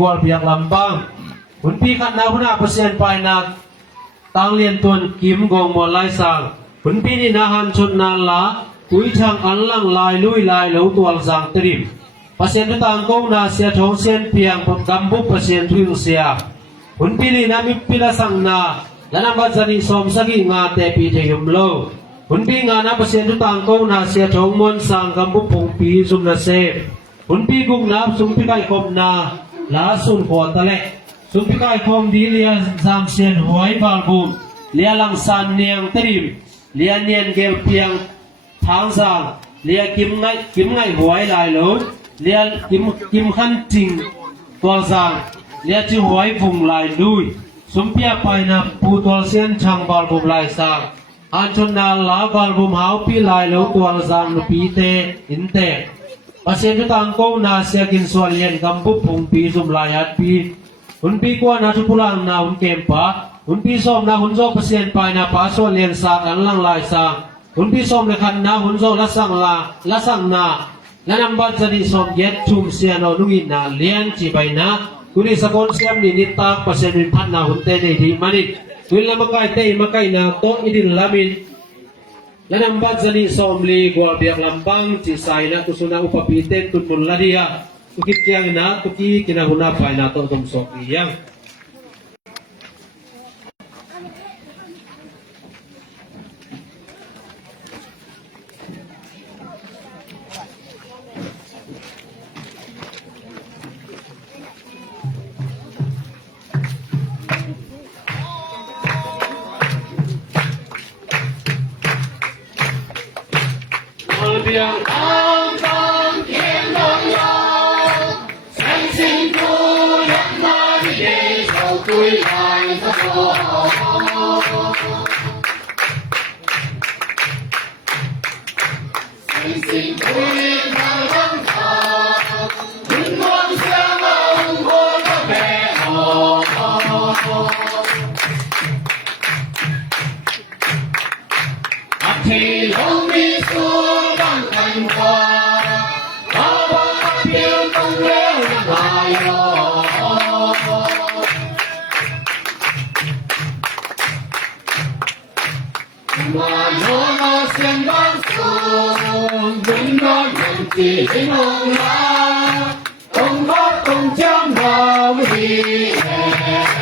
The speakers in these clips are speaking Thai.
กวลเปียกลำบางหุ่นปีขันนาหุนาเปอร์เซ็นต์ไปนักตั้งเรียนตวนกิมกองมอลไลสังหุ่นปีนี่นาหันชนนาละกุยทางอันลังลายลุยลายเหลวตัวสังตริมเปอร์เซ็นต์ต่างกองนาเสียทองเส้นเปียงปกำบุเปอร์เซ็นต์ทุยเสียหุ่นปีนี่นามิปิลาสังนาและนำบัจนิสมสกิงาเตปีเทยุมโลหุ่นปีงานาเปอร์เซ็นต์ต่างกองนาเสียทองมอนสังกำบุพงปีซุมนาเซหุ่นปีกุงนาซุมปีไก่คมนาลาสุนขอตะเละสุนพิกายคมดีเลียซามเซียนหวยบาลบุมเลียลังซานเนียงตริมเลียเนียนเกลเปียงทางซางเลียกิมไงหวยลายหลงเลียกิมขันจริงตัวซางเลียจิหวยฟุงลายลุยสุมเปียไปนะปูตัวเซียนช่างบาลบุมลายซางอันชนนาลาบาลบุมหาวปีลายหลงตัวซางปีเตอินเตปเสียนต่างกองนาเสียกินส่วนเลียนกำบุพงปีสุมลายัดปีหุ่นปีกว่านาทุพุลังนาหุ่นเกมปะหุ่นปีส้มนาหุ่นโซเปเสียนไปนาปาส่วนเลียนสากอันลังลายสางหุ่นปีส้มในขันนาหุ่นโซละสังนาและนำบัตรดีส้มเย็ดชุมเสียนอนุอินาเลียนจีไปนากุลิสกลเสียมนินิตาปเสียนวินพันนาหุ่นเตในดีมันิกุลิละมะไก่เตมะไก่นาโตอิดินลามินและนำบัตรนี้สอมลีกว่าเบียกลำบังจีไซนะกุศลอุปปิเตตุนุลลาดียาตุกิจยังนะตุกีกินาหุนาไปนะตรงสมอียังHãy subscribe cho kênh Ghiền Mì Gõ để không bỏ lỡ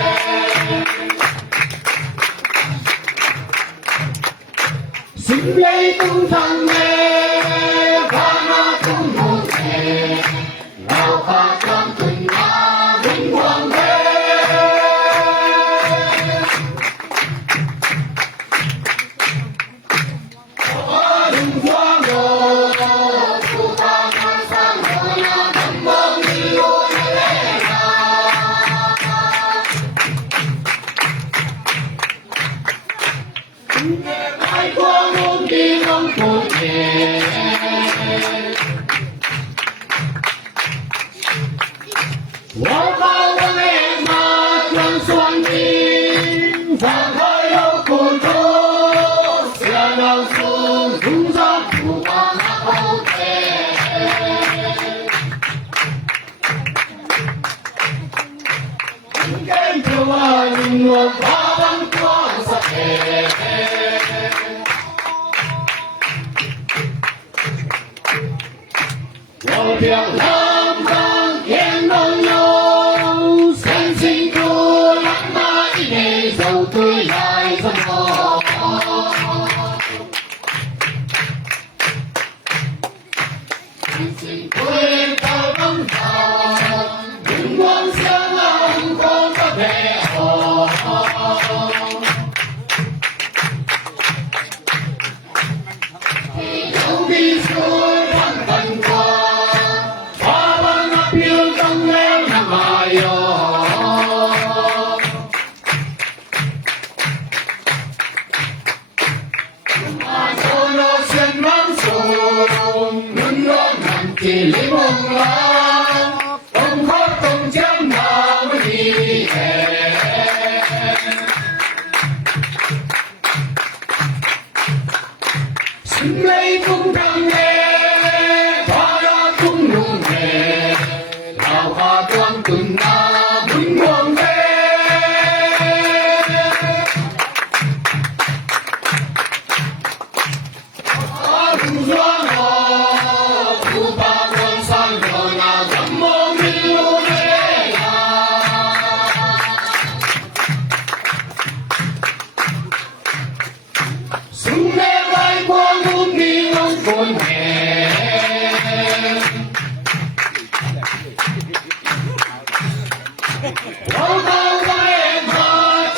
我靠我也怕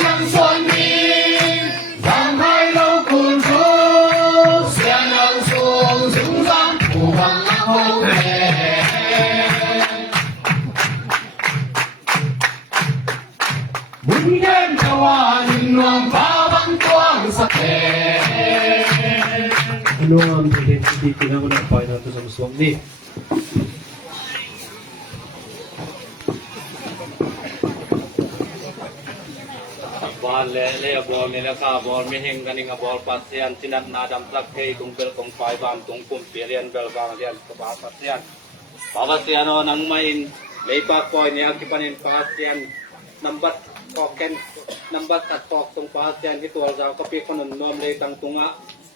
将算命伤害了公主先能送送上不忘后面Mungkin kawan nuang babang tuang sate. Ano ang identity na ko na pa nato sa muswang ni? บอลเล่บอลนี่แหละค่ะบอลไม่เฮงกันนี่กับบอลปัสเซียนที่นัดนาดำสักเฮตุงเบลกงไฟบานตุงปุ่มเปียเรียนเบลกางเรียนกับบาปัสเซียนปัสเซียนนังไม่อินเลยปากปอยเนี่ยที่ปนินปัสเซียนนับบัดกอกแกนนับบัดตัดกอกตรงปัสเซียนที่ตัวเราก็ปีขนมนมเลยตั้งตุงะ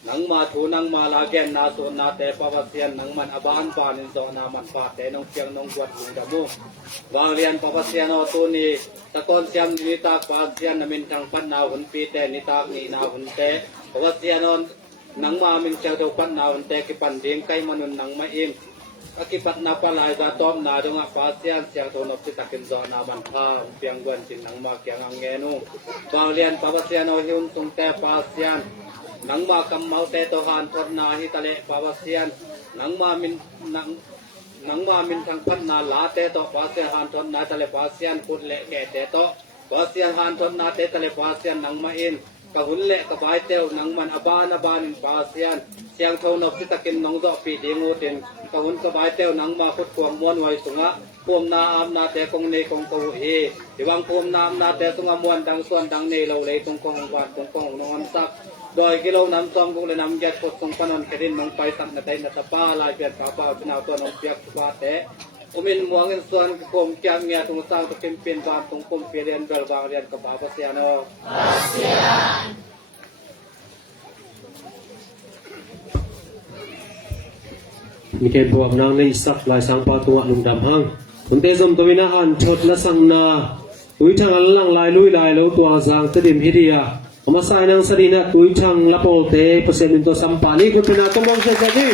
นังมาถูนังมาลาแกนนาโซนาแต่ปัสเซียนนังมันอบานปานินโซนามันปาแต่น้องเชียงน้องบวชลุงดำมูบางเรียนปัสเซียนตัวนี้ตะกอนเสียงนิตาปัสเซียนนมินทางปันนาหุนปีแต่นิตานีนาหุนแต่ปัสเซียนนังมามินเจ้าตัวปันนาหุนแต่กิปันเดียงไก่มนุนนังมาเองakibat napa lai za tom na donga pasian siang thonop ti takin zo na ban pha piang gwan tin nang ma kyang angenu bawlian pawasian o hiun tung te pasian nang ma kam mau te to han thot na hi tale pawasian nang ma min thang phan na la te to pasian han thot na tale pasian put le ke te to pasian han thot na te tale pasian nang ma in ka hun le ka bai teu nang man aban pasian siang thonop ti takin nong zo pi dingu tin ka hun ka bai teu nang ma khut kwam mon wai sunga pom na am na te kong ne kong ko he diwang pom na am na te sunga mon dang suan dang ne lo le tung kong wat tung kong nong sak doi kilo nam som gu le nam jet pot song panon kedin nong pai sak na tai na ta pa lai pian ka pa chuna to nong piak pa te umin muang en suan kom kyam ngia tung sang to kem pin ban tung kom pi ren bel bang ren ka ba pasianoมีเกณฑ์บวกนางในสักลายสังปาตัวลุงดำห้างผมเตสมตัววินาหันชดและสังนาตุยทางอันลังลายลุยลายแล้วตัวสางสดิมฮิริยาผมมาใส่นางสดินะตุยทางละโปเตเปอร์เซ็นต์ตัวสัมปานีคุณเป็นอาต้องมองเสียดี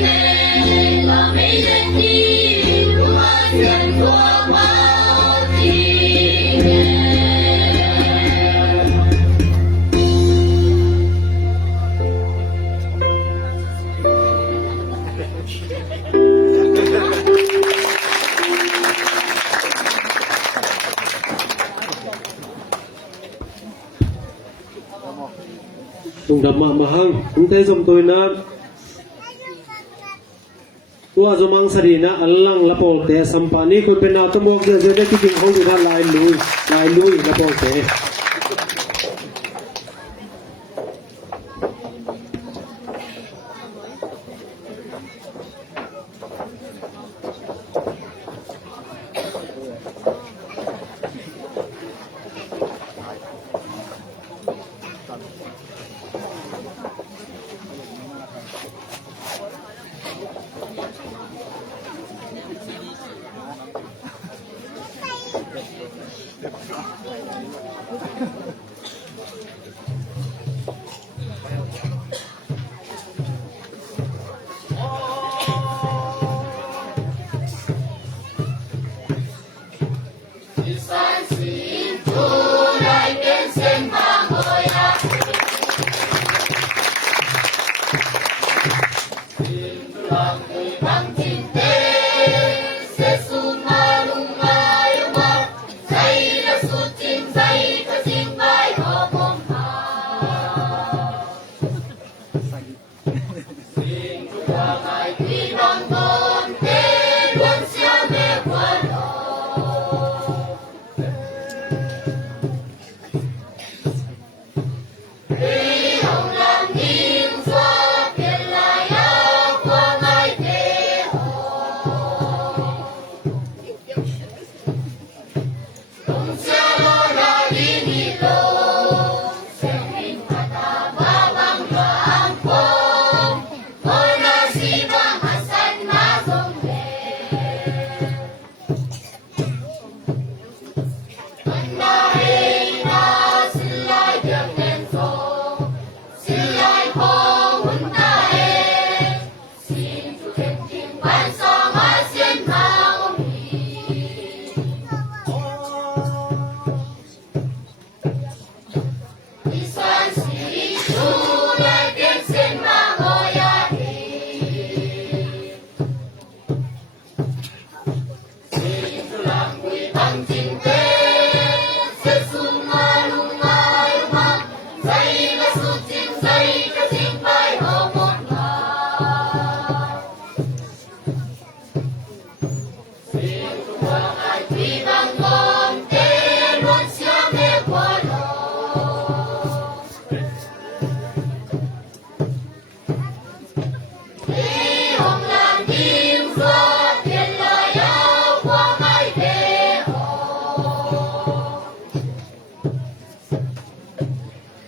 年，把每人的路安全做好纪念。Tung Dhamma Mahang Tung Thai Som Tôi Na Tua Zomang Sarina Allang Lapol Te Sampani Kun Pena Tumok Je Je Ki King Hong Dina Lai Lui Lapol Te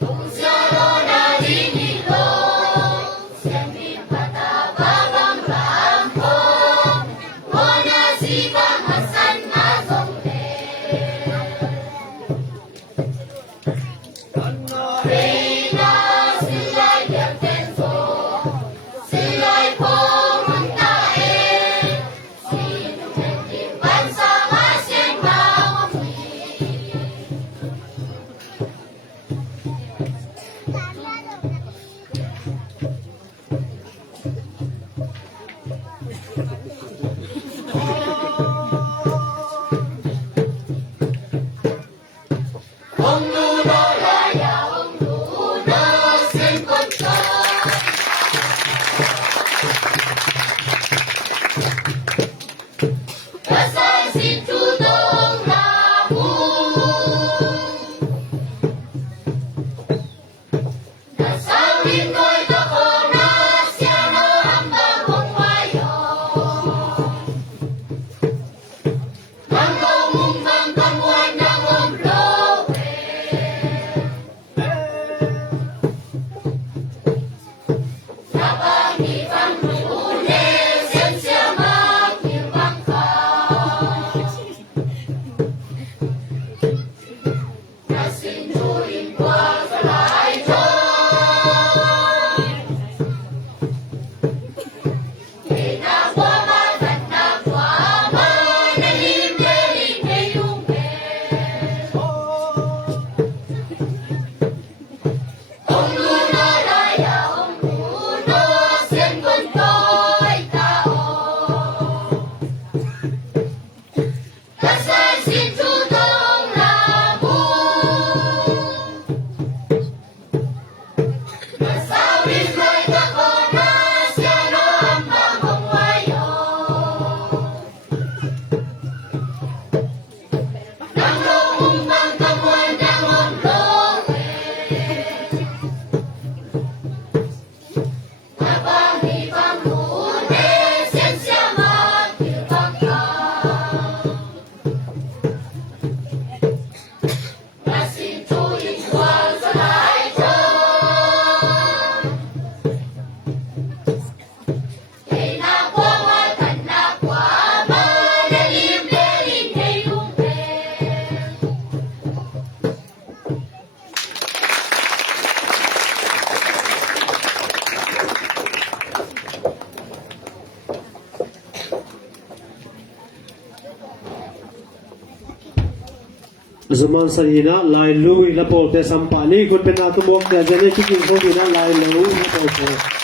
Tung Sia Lo Na Li Ni Lo Zaman sarina lai lui la polte sampani kun penatu mok ya jane kiking ko dina lai lui la polte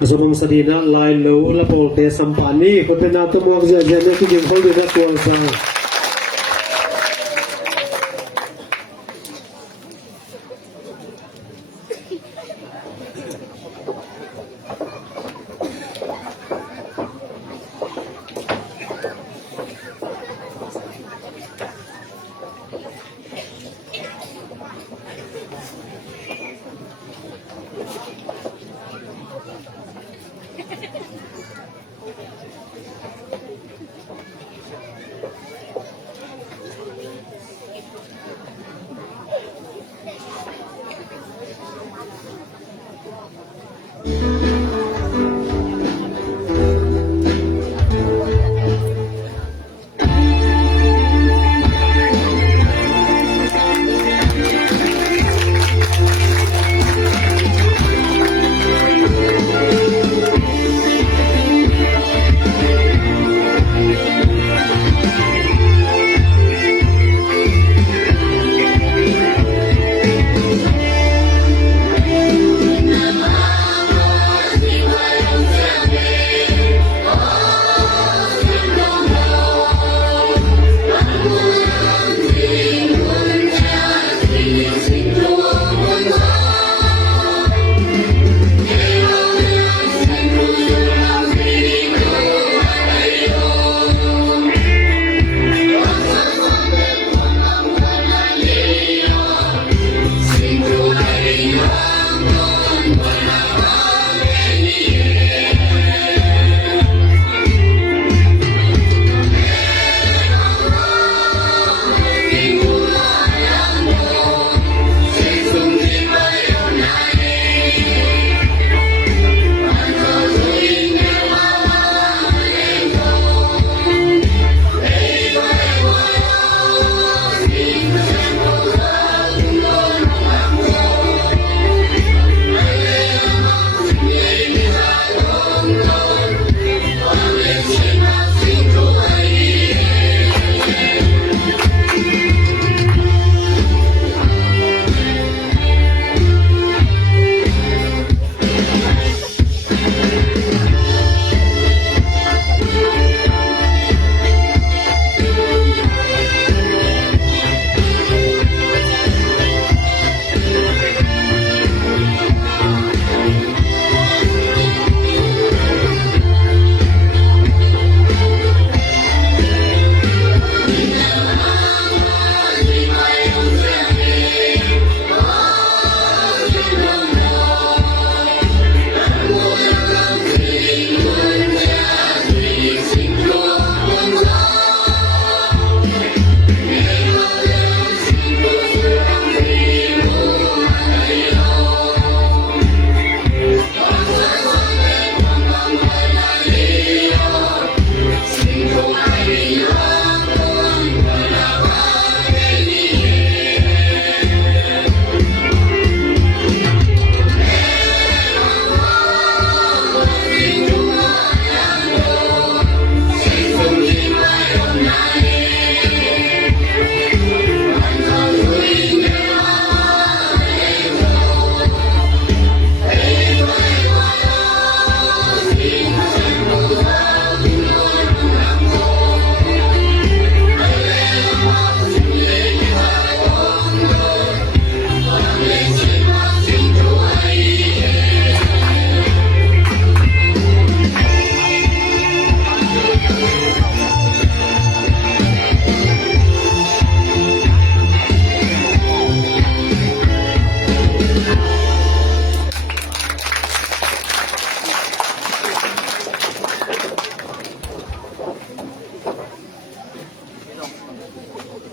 Asumang sadina lai lo la polte sampani kun penatu mok ja jane kiking ko dina kuasa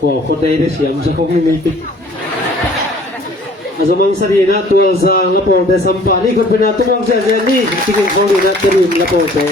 ko kodai de siam sa kong ni ti azamang sarina tual sang lapor de sampani ko pina tumang sa ni tiging ko na terim lapor de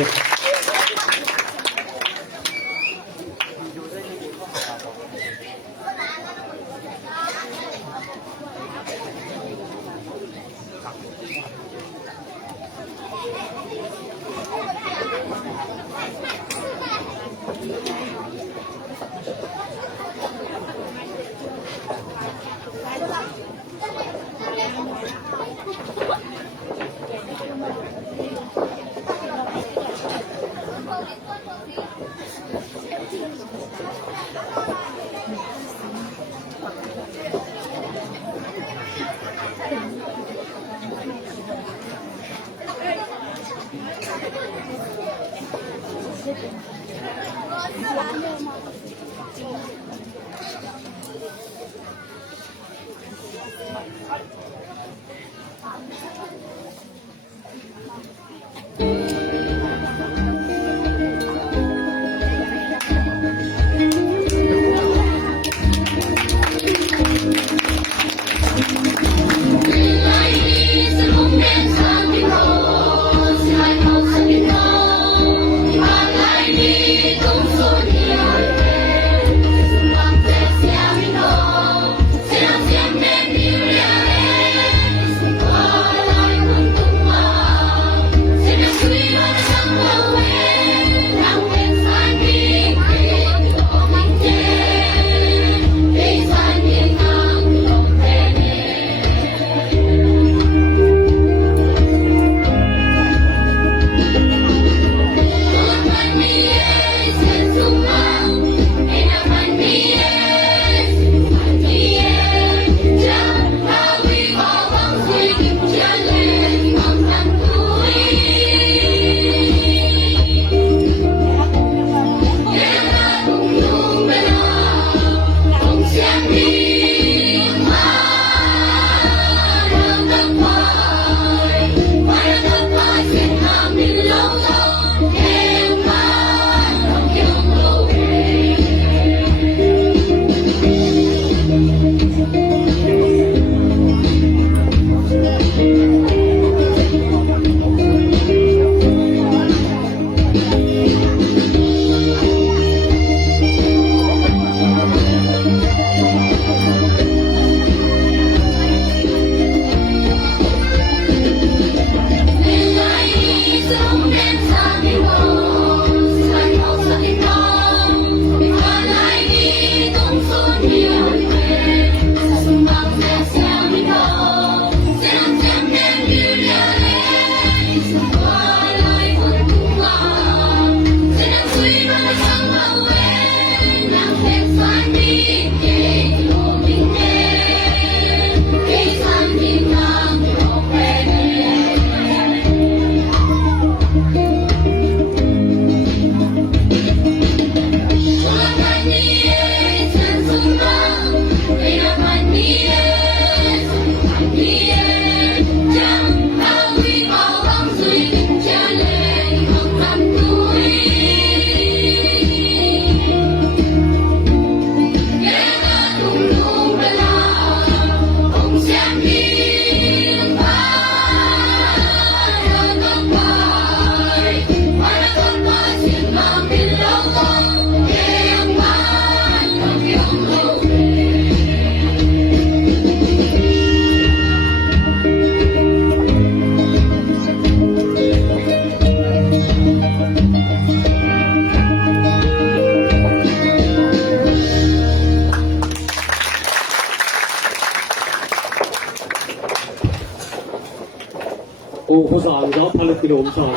ภาษาเราพลังกิโลมสอง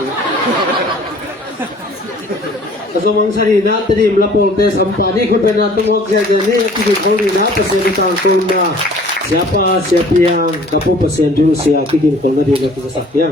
Azamang sarina terim lapor te sampani kun pena tumok saja ni kiki koli na pasien tangkul na siapa yang kapu pasien dulu sia kiki kol na dia kita sakya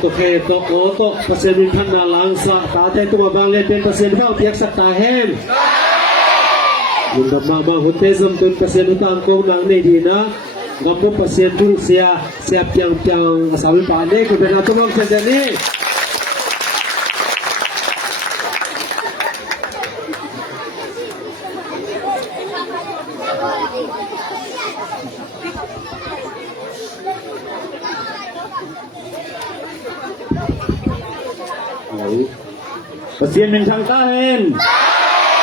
โอเคตกโอตกเปอร์เซ็นต์พันนาลังสะตาแทตัวบางเล่นเป็นเปอร์เซ็นต์เข้าเทียกสักตาแห้งลุงดำมาบางหุ่นเตซัมตุนเปอร์เซ็นต์ต่างกงนางในดีนะงบเปอร์เซ็นต์รุ่งเสียเปียงสาวิปานเด็กคุณเป็นอาตุมังเซนนี่เปอร์เซ็นต์เป็นทางตาเห็น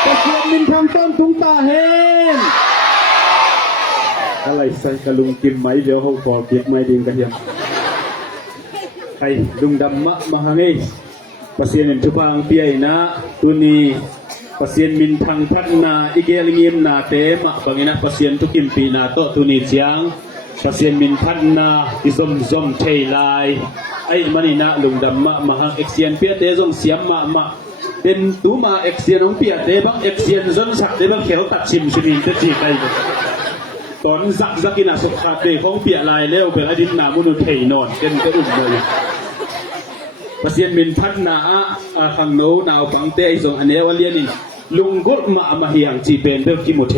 เปอร์เซ็นต์เป็นทางต้นทุงตาเห็นอะไรใส่กระลุงกิมไหมเดี๋ยวเขาขอเก็บไม้ดินกันยังไอ้ลุงดำมะฮังเอเปอร์เซ็นต์เป็นชุบางเปียนะตัวนี้เปอร์เซ็นต์มินทางพัฒนาอีเกลิงิมนาเตมะบางนะเปอร์เซ็นต์ทุกิมปีนาโตตัวนี้เสียงเปอร์เซ็นต์มินพัฒนาอิสมซอมเทไลไอ้มันนี่นะลุงดำมะฮังเอ็กเซียนเปียเตจงเสียมมะเป็นตูมาเอ็กเซียนของเปียเตบังเอ็กเซียนจนสักเตบังเขียวตัดชิมชิมินจะจีไปตอนสักกินาสุขะเตของเปียลายแล้วเป็นอดินนามุนุเทนอนเต็มกระอุ่มเลยเปอร์เซ็นต์มินพัฒนาขังโนนาวฟังเตไอส่งอันเนี้ยวันเรียนนี่ลุงกุดมาเฮียงจีเป็นเบลกิโมเท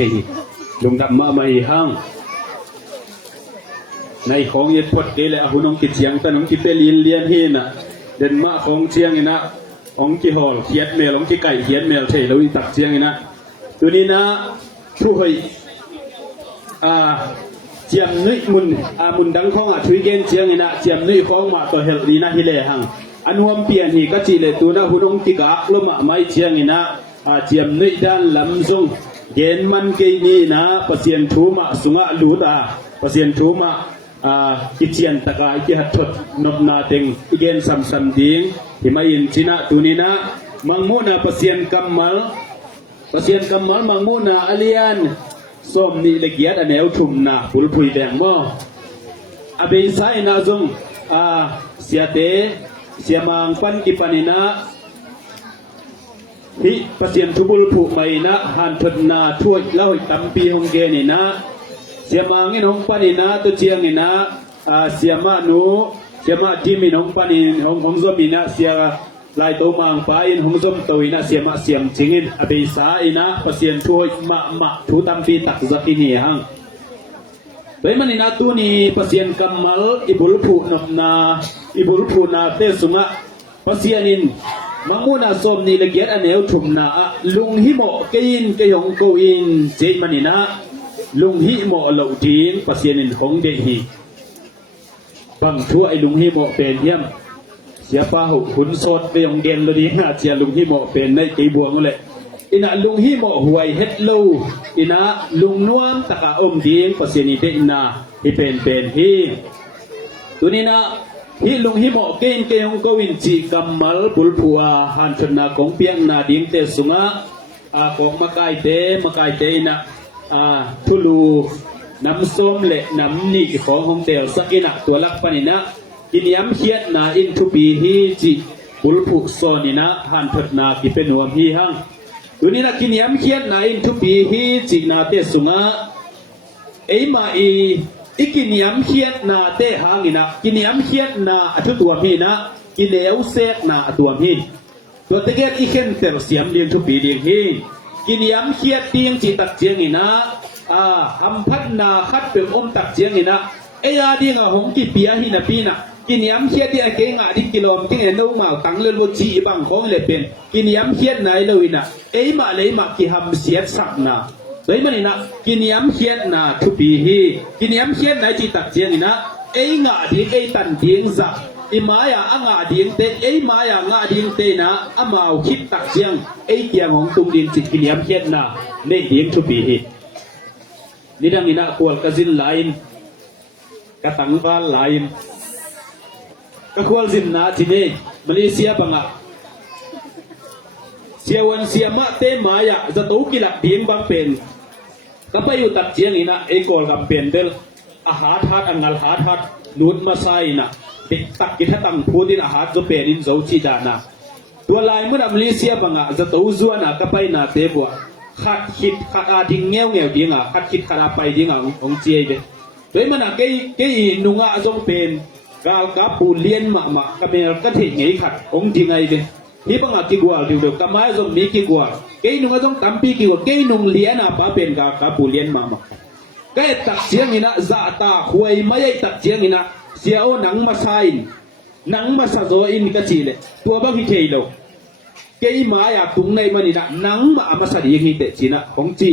ลุงดำมาเฮียง ในของเย็ดพดเกเลยหุ่นองกิเชียงแต่น้องกิเปลีนเลียนฮีน่ะเดินมาของเชียงนี่นะองกิหอลเขียดเมลองกิไก่เขียดเมลเทแล้วอีตักเชียงนี่นะตัวนี้นะทุกคนเจียมนึกมุนดังของทุยเกนเชียงนี่นะเจียมนึกของมาตัวเฮลดีนะฮิเลหังอันวมเปลี่ยนฮีก็จีเลตัวนะหุ่นองกิกะลมาไม่เชียงนี่นะเจียมนึกด้านลำซงเกนมันเกนี่นะเปอร์เซ็นต์ทูมาสุงะลูตาเปอร์เซ็นต์ทูมากิเชียนตะกายกิหัดทดนบนาเต็งอีเกนสัมดิงที่มายินชินะตัวนี้นะมังมุนาเปอร์เซ็นต์กัมมัลมังมุนาอเลียนส้มนี่ละเกียดอันแนวชุมนะปุลพุยแดงบ่อเบยไซนะจงเสียเตเสียมังปันกิปานินะฮิเปอร์เซ็นต์ทุบุลผู้ใหม่นะหันทดนาถ้วยเล่าตัมปีฮงเกนี่นะเสียมางินของปานินะตัวเจียงนี่นะเสียมาหนูเสียมาที่มีของปานิของซอมีนะเสียลายตัวมังฟ้าอินของซอมตัวอินะเสียมาเสียงจิงินอเบสาอินะเปอร์เซ็นต์ช่วยมะทุตัมปีตักซักินี่ฮังโดยมันนี่นะตัวนี้เปอร์เซ็นต์กัมมัลอิบุลผูนาเตสุงะเปอร์เซ็นต์นินมังมูนาซอมนี่ละเกียดอันแนวทุมนาลุงฮิโมเกยินเกยองโกอินเจมันนี่นะลุงฮิโมเหล่าจีนเปอร์เซ็นต์ของเดฮีบางทั่วไอ้ลุงฮิโมเป็นเยี่ยมเสียป้าหุนสดไปองเด่นเลยดีนะเสียลุงฮิโมเป็นในตีบวงเลยอินะลุงฮิโมหวยเฮ็ดโลอินะลุงนวมตะกะอมดีเปอร์เซ็นต์นี้เดอินะที่เป็นฮีตัวนี้นะฮิลุงฮิโมเก่งเกยองโกวินจีกัมมัลปุลพัวหันชนะของเปียงนาดิงเตสุงะของมากายเตนะทุลูน้ำส้มเละน้ำนี่ของฮงเตลสักินะตัวลักปนินะกินยำเขียดนาอินทุปีฮีจิปุลพุโซนินะหันทดนากิเป็นวมฮีหังตัวนี้นะกินยำเขียดนาอินทุปีฮีจินาเตสุงะเอมาอีกินยำเขียดนาเตหังนะกินยำเขียดนาอทุตัวมีนะกินเลวเซกนาตัวมีตัวตะเกียบอีเข็นเตลเสียมเลียงทุปีเลียงฮีกินยำเขียดเตียงจิตักเจียงนี่นะหำพัดนาคัดเป็นอมตักเจียงนี่นะเอียดีงาหงกี่ปีหินะปีนะกินยำเขียดที่ไอ้เก่งอ่ะที่กิโลมที่เอ็นดูมาตั้งเรื่องวัจีบางของเลยเป็นกินยำเขียดไหนเลยนะมาเลยมากี่หำเสียสักนะเลยมันนี่นะกินยำเขียดนาทุปีฮีกินยำเขียดไหนจิตักเจียงนี่นะงาดีตันเดียงสักมายางาดีงเตมายางาดีงเตนะมาเอาคิดตักเจียงเกียงของตุงดินจิตกินยำเขียดนาในเดียงทุปีฮีนี่ดังนี้นะควรกระสินไลน์กระตังฟ้าไลน์ก็ควรสินนาที่นี่มาเลเซียบังอะเสียวันเสียมะเตมายะจะตู้กิลักเดียงบางเป็นก็ไปอยู่ตัดเจียงนี่นะกอลกับเป็นเดลอาหารทัดอังกฤษหาทัดนูดมาใส่นะติดตักกิทังพูดินอาหารจะเป็นอินโซจิดานะตัวลายเมื่อมาเลเซียบังอะจะตู้ซัวนะก็ไปนาเตบัวขัดคิดขัดดิ่งเงี้ยวดิ่งอ่ะขัดคิดขัดไปดิ่งอ่ะของเจียเดโดยมันอ่ะเกยนุงอ่ะจงเป็นกาลกับปูเลียนมาก็เป็นกระถิ่นไงขัดของจริงไงเดที่บังอ่ะกี่กว่าเดี๋ยวกำไม้จงมีกี่กว่าเกยนุงอ่ะจงตั้มปีกี่กว่าเกยนุงเลียนอ่ะป้าเป็นกาลกับปูเลียนมาเกยตักเสียงนี่นะจ่าตาหวยไม่ใช่ตักเสียงนี่นะเสียโอหนังมาใส่หนังมาสะโซอินกระจีเลยตัวบ้าพิเทยโลเกยมาอยากตุงในมันนี่นะนังมาอามาสดีอย่างนี้เตจินะของจี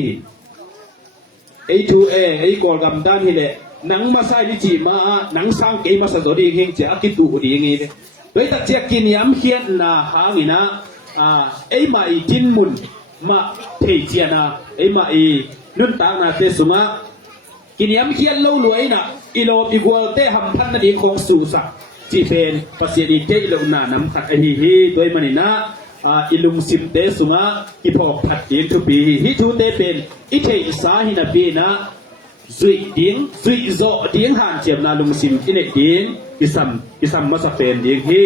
กอลกำด้านนี่แหละนังมาใส่ดิจีมานังสร้างเกยมาสะดดีอย่างนี้จะกินดูดีอย่างนี้เลยโดยตัดเจียกินยำเขียนนาหางนี่นะมาจินมุนมาเทเจียนะมานุ่นตางนาเตสุมากินยำเขียนเล่ารวยนะอีโลอีกัวเตหำพันนาดีของสุสักจีเป็นภาษีดีเจลงนาน้ำตักฮีโดยมันนี่นะอิลุงซิมเตสุงะอิพอผัดเดียงทุปีฮิทูเตเป็นอิเทอิสาหินาปีนะซุยเดียงโซเดียงหันเจียมนาลุงซิมอิเนเดียงอิซัมมาสเปนเดียงฮิ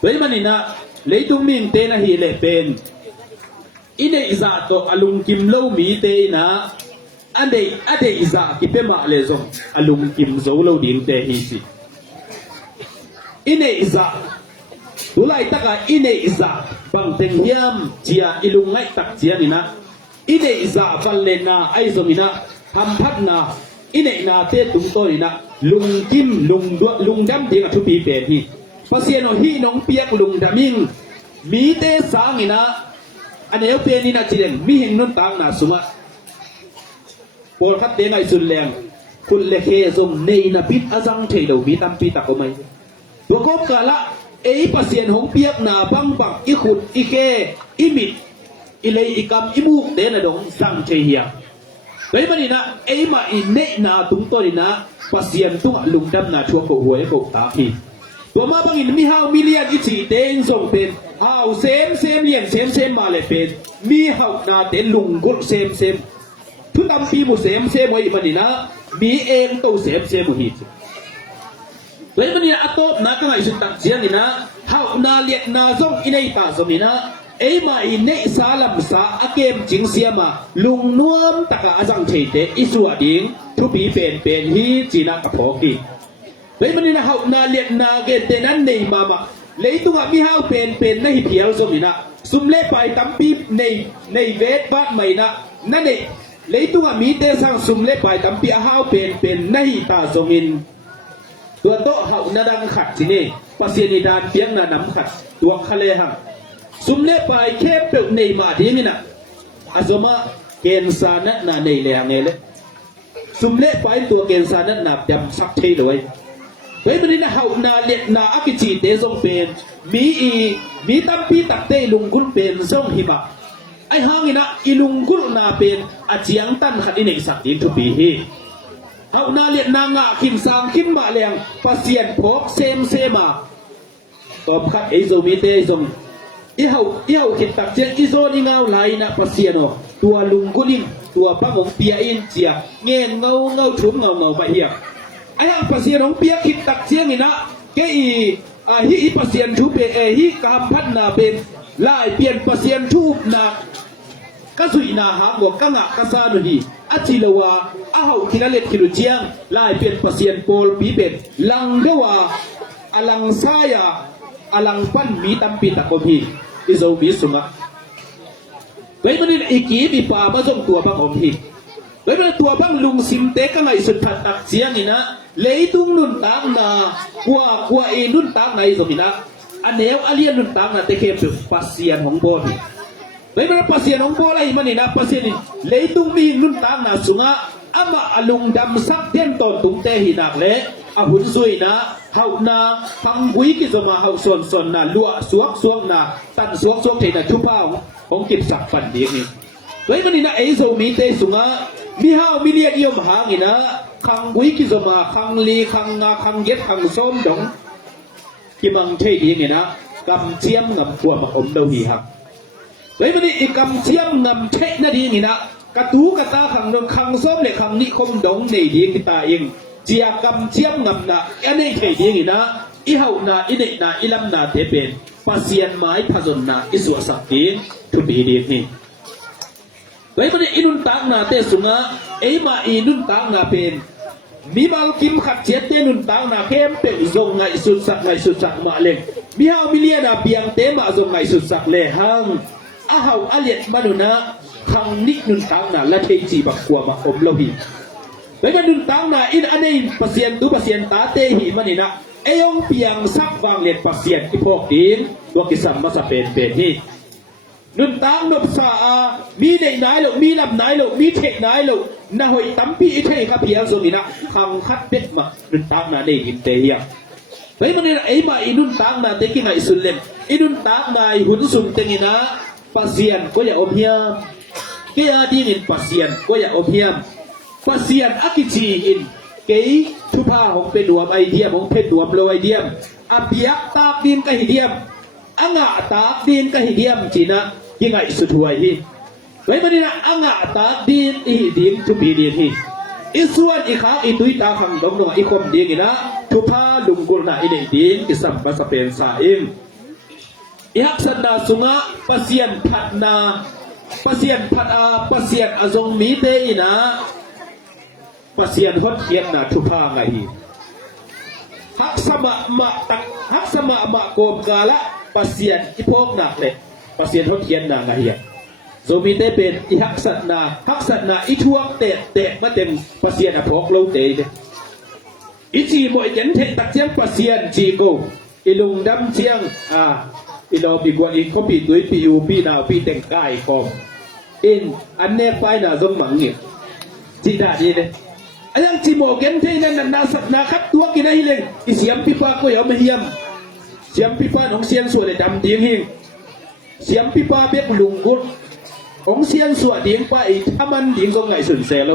โดยมันนี่นะเลยตุงมิงเตนะฮิเลเป็นอิเนอิซาโตอลุงกิมโลมีเตนะอันเดอิซากิเปมาเลซงอลุงกิมโซโลเดียงเตฮิสิอิเนอิซาดูไลตักอินเนอิซาบังเต็งยามเจียอิลุงไงตักเจียนี่นะอินเนอิซาฟันเลนาไอซมินะทำพัดนาอินเนนาเตตุงโตนี่นะ ลุงจิ้มลุงดำเดียงทุปีเป็นที่ภาษีนฮีน้องเปียกลุงดามิงมีเตสางนี่นะอันนี้เป็นนี่นะจีเดนมีเห็นนุ่นต่างนะสุมาปวดขัดเดงไอสุนแรงคุณเลเคซงในนาปิดอาจังเทโดมีตามปีตะก็ไม่ตัวกบกะละเอ้ภาษีของเปียกนาบังบังอีขุดอีเคอีมิดอีเลยอีกำอีมูกเดนดงสังเทียเฮ้ยมันนี่นะเอ้มาอินเนนาตุงตัวนี่นะภาษีตุงลุงดำนาชัวก็หวยก็ตาพีตัวมาบางอินมีฮาวมิเลียนอีสีเตนส่งเป็นฮาวเซมเลียนเซมมาเลยเป็นมีฮาวนาเตนลุงกุลเซมทุกตำปีมุเซมไว้มันนี่นะมีเองตัวเซมมุฮิตเฮ้ยมันนี่อัตโตนักก็ไงสุดตักเสียนี่นะฮาวนาเลียนนาส่งอินไอตาสมินะเอ้มาอินเนซาลัมซาอาเกมจิงเสียมาลุงนวมตะกะอาจังเทเตอิสวาดิงทุปีเป็นฮีจีนักกะพอกีเฮ้ยมันนี่นะฮาวนาเลียนนาเกเตนั้นในมาเลยตัวมีฮาวเป็นในเพียวสมินะซุมเล่ไปตั้มปีในเวทบ้านใหม่นะนั่นเองเลยตัวมีเตสังซุมเล่ไปตั้มปีฮาวเป็นในตาสมินตัวโตฮาวนาดังขัดสินี่ปัสยานิดานเปียงนาน้ำขัดตัวทะเลหังซุมเล่ไปแค่เปิดในมาดีนี่นะอาสมาเกณฑ์สานัดนาในแรงไงเลยซุมเล่ไปตัวเกณฑ์สานัดนาจำสักเทเลยเฮ้ยมันนี่นะเฮานาเลียนาอักิจีเตส่งเป็นมีตั้มปีตักเตลุงกุลเป็นส่งหิมะไอห้างนี่นะอีลุงกุลนาเป็นอาเจียงตันขัดอินเอกสักดินทุปีฮีเฮานาเลียนางะขิมสางขิมมาแรงปัสยันพกเซมาตอบขัดไอโซมีเตส่งอีเฮาขิดตักเจียงอีโซนี่เงาไหลนะปัสยันตัวลุงกุลิมตัวพระองค์เปียอินเจียเงี้ยเงาชุบเงาไปเหียไอ้ภาษีของเปียขิดตักเสียงนี่นะแกฮีภาษีทุบเป็นฮีกามพัฒนาเป็นลายเปลี่ยนภาษีทุบนักก็สุยนาหากว่ากังะกษาหนีอาจิลวาอาหูคินาเล็ดคิรุเจียงลายเปลี่ยนภาษีโพลปีเป็นลังเดวาอลังสายาอลังปันมีตัมปีตะกมีอิโซมีสุงะเฮ้ยมันนี่อีกีมีป่ามาส่งตัวบังอมฮีแล้วตัวบังลุงซิมเตก็ไงสุดผัดตักเสียงนี่นะเลยตุ้งนุ่นตางนากว่าเอนุ่นตางในสมินะอันเดียวอาเลียนนุ่นตางนาเตเคมเป็นปัสเซียนของโบนี่เลยมันปัสเซียนของโบอะไรมันนี่นะปัสเซียนนี่เลยตุ้งมีนุ่นตางนาสุงะอามาอลุงดำซักเทียนตอนตุ้งเตหินักเละอาหุ่นซุยนะเฮานาพังบุยกิจมาเฮาส่วนนะลัวสวกนะตันสวกเทนะชุบเป้าของกิบสักฟันดีนี่เลยมันนี่นะไอโซมีเตสุงะมีฮาวมิเลียนยมหางินะคังวิกิจมาคังลีคังงาคังเย็ดคังส้มดงกิมังเทดีนี่นะกำเชียมงำขวมาอมเดาหีหักเลยมันนี่กำเชียมงำเทนาดีนี่นะกระตูกระตาคังดงคังส้มเลยคังนิคมดงในดีกิตาเองเจียกำเชียมงำนะอันนี้เทดีนี่นะอีเฮานาอีเนนาอีลำนาเทเป็นปัสยันไม้ผจญนาอิสวสักดีทุบีดีนี่เฮ้ยมันอินุนตางนาเตสุงะเอ้มาอินุนตางนาเป็นมีบางกิมขัดเจียเตนุนตางนาเข้มเป็นทรงไงสุดสักมาเล็งมีฮาวมิเลียนาเปียงเตมาทรงไงสุดสักเลหังอาฮาวอาเลียดมานุนะคังนินุนตางนาละเทจีบักขวมาอมโลหิเฮ้ยมันนุนตางนาอินอันนี้ปัสยันตาเตหิมันนี่นะเอ้ยองเปียงสักวางเลียดปัสยันที่พวกดินตัวกิสัมมาสเป็นที่นุนตางนบสามีในไหนหรอกมีลำไหนหรอกมีเทไหนหรอกน่าหอยตั้มปีเทครับเพียงส่วนนี้นะขังคัดเป็ดมานุนตางนาได้ยินเตียเฮ้ยมันนี่ไอ้มาอินุนตางนาเตกิ้งไอสุดเล่มอินุนตางนายหุ่นสุนเตงินะปัสยันก็อย่าอมเฮียมเกียดีนินปัสยันก็อย่าอมเฮียมปัสยันอักิจีอินเกย์ทุพาของเป็นดวมไอเดียของเพชรดวมโลไอเดียมอภิยักตากดินกะหิเดียมอังะตากดินกะหิเดียมจีนะยังไงสุดหวยที่ไว้มาดีนะอังะตากดินอีดินทุบีดีที่อีส่วนอีขาอีตุยตาขังดงอีคมดีกินะทุพาลุงกุลนาอีเดดินอิสัมปัสเป็นสาอิมอีฮักสันดาสุงะปัสยันพัดนาปัสยันพัดปัสยันอจงมีเตอีนะปัสยันฮดเทียนนาทุพาไงฮักสมะมะตักฮักสมะมะโกมกาละปัสยันอีพกหนักเลยปัสยันฮดเทียนนาไงเฮียโซมีเตเป็นอีฮักสันนาอีทวงเตะมาเต็มปัสยันอภกโลเตะ อีจีบ่เย็นเทตักเจียงปะเซียนจีโกอีลุงดำเจียงอีโลปีกว่าอีกปีตุยปีอูปีดาวปีแต่งกายกองอินอันเนปายน่ะซงหมังนี่จีดาดีเลยอันยังจีโมเกนเทนั่นนาสักนาคัดตัวกินได้เลยอีเสียมปีปาก็ยอมเฮียมเสียมปีปาของเซียนส่วนดำเดียงหิงเสียมปีปาเบียกลุงกุดของเซียนส่วนเดียงไปถ้ามันเดียงก็ไงสุนเซล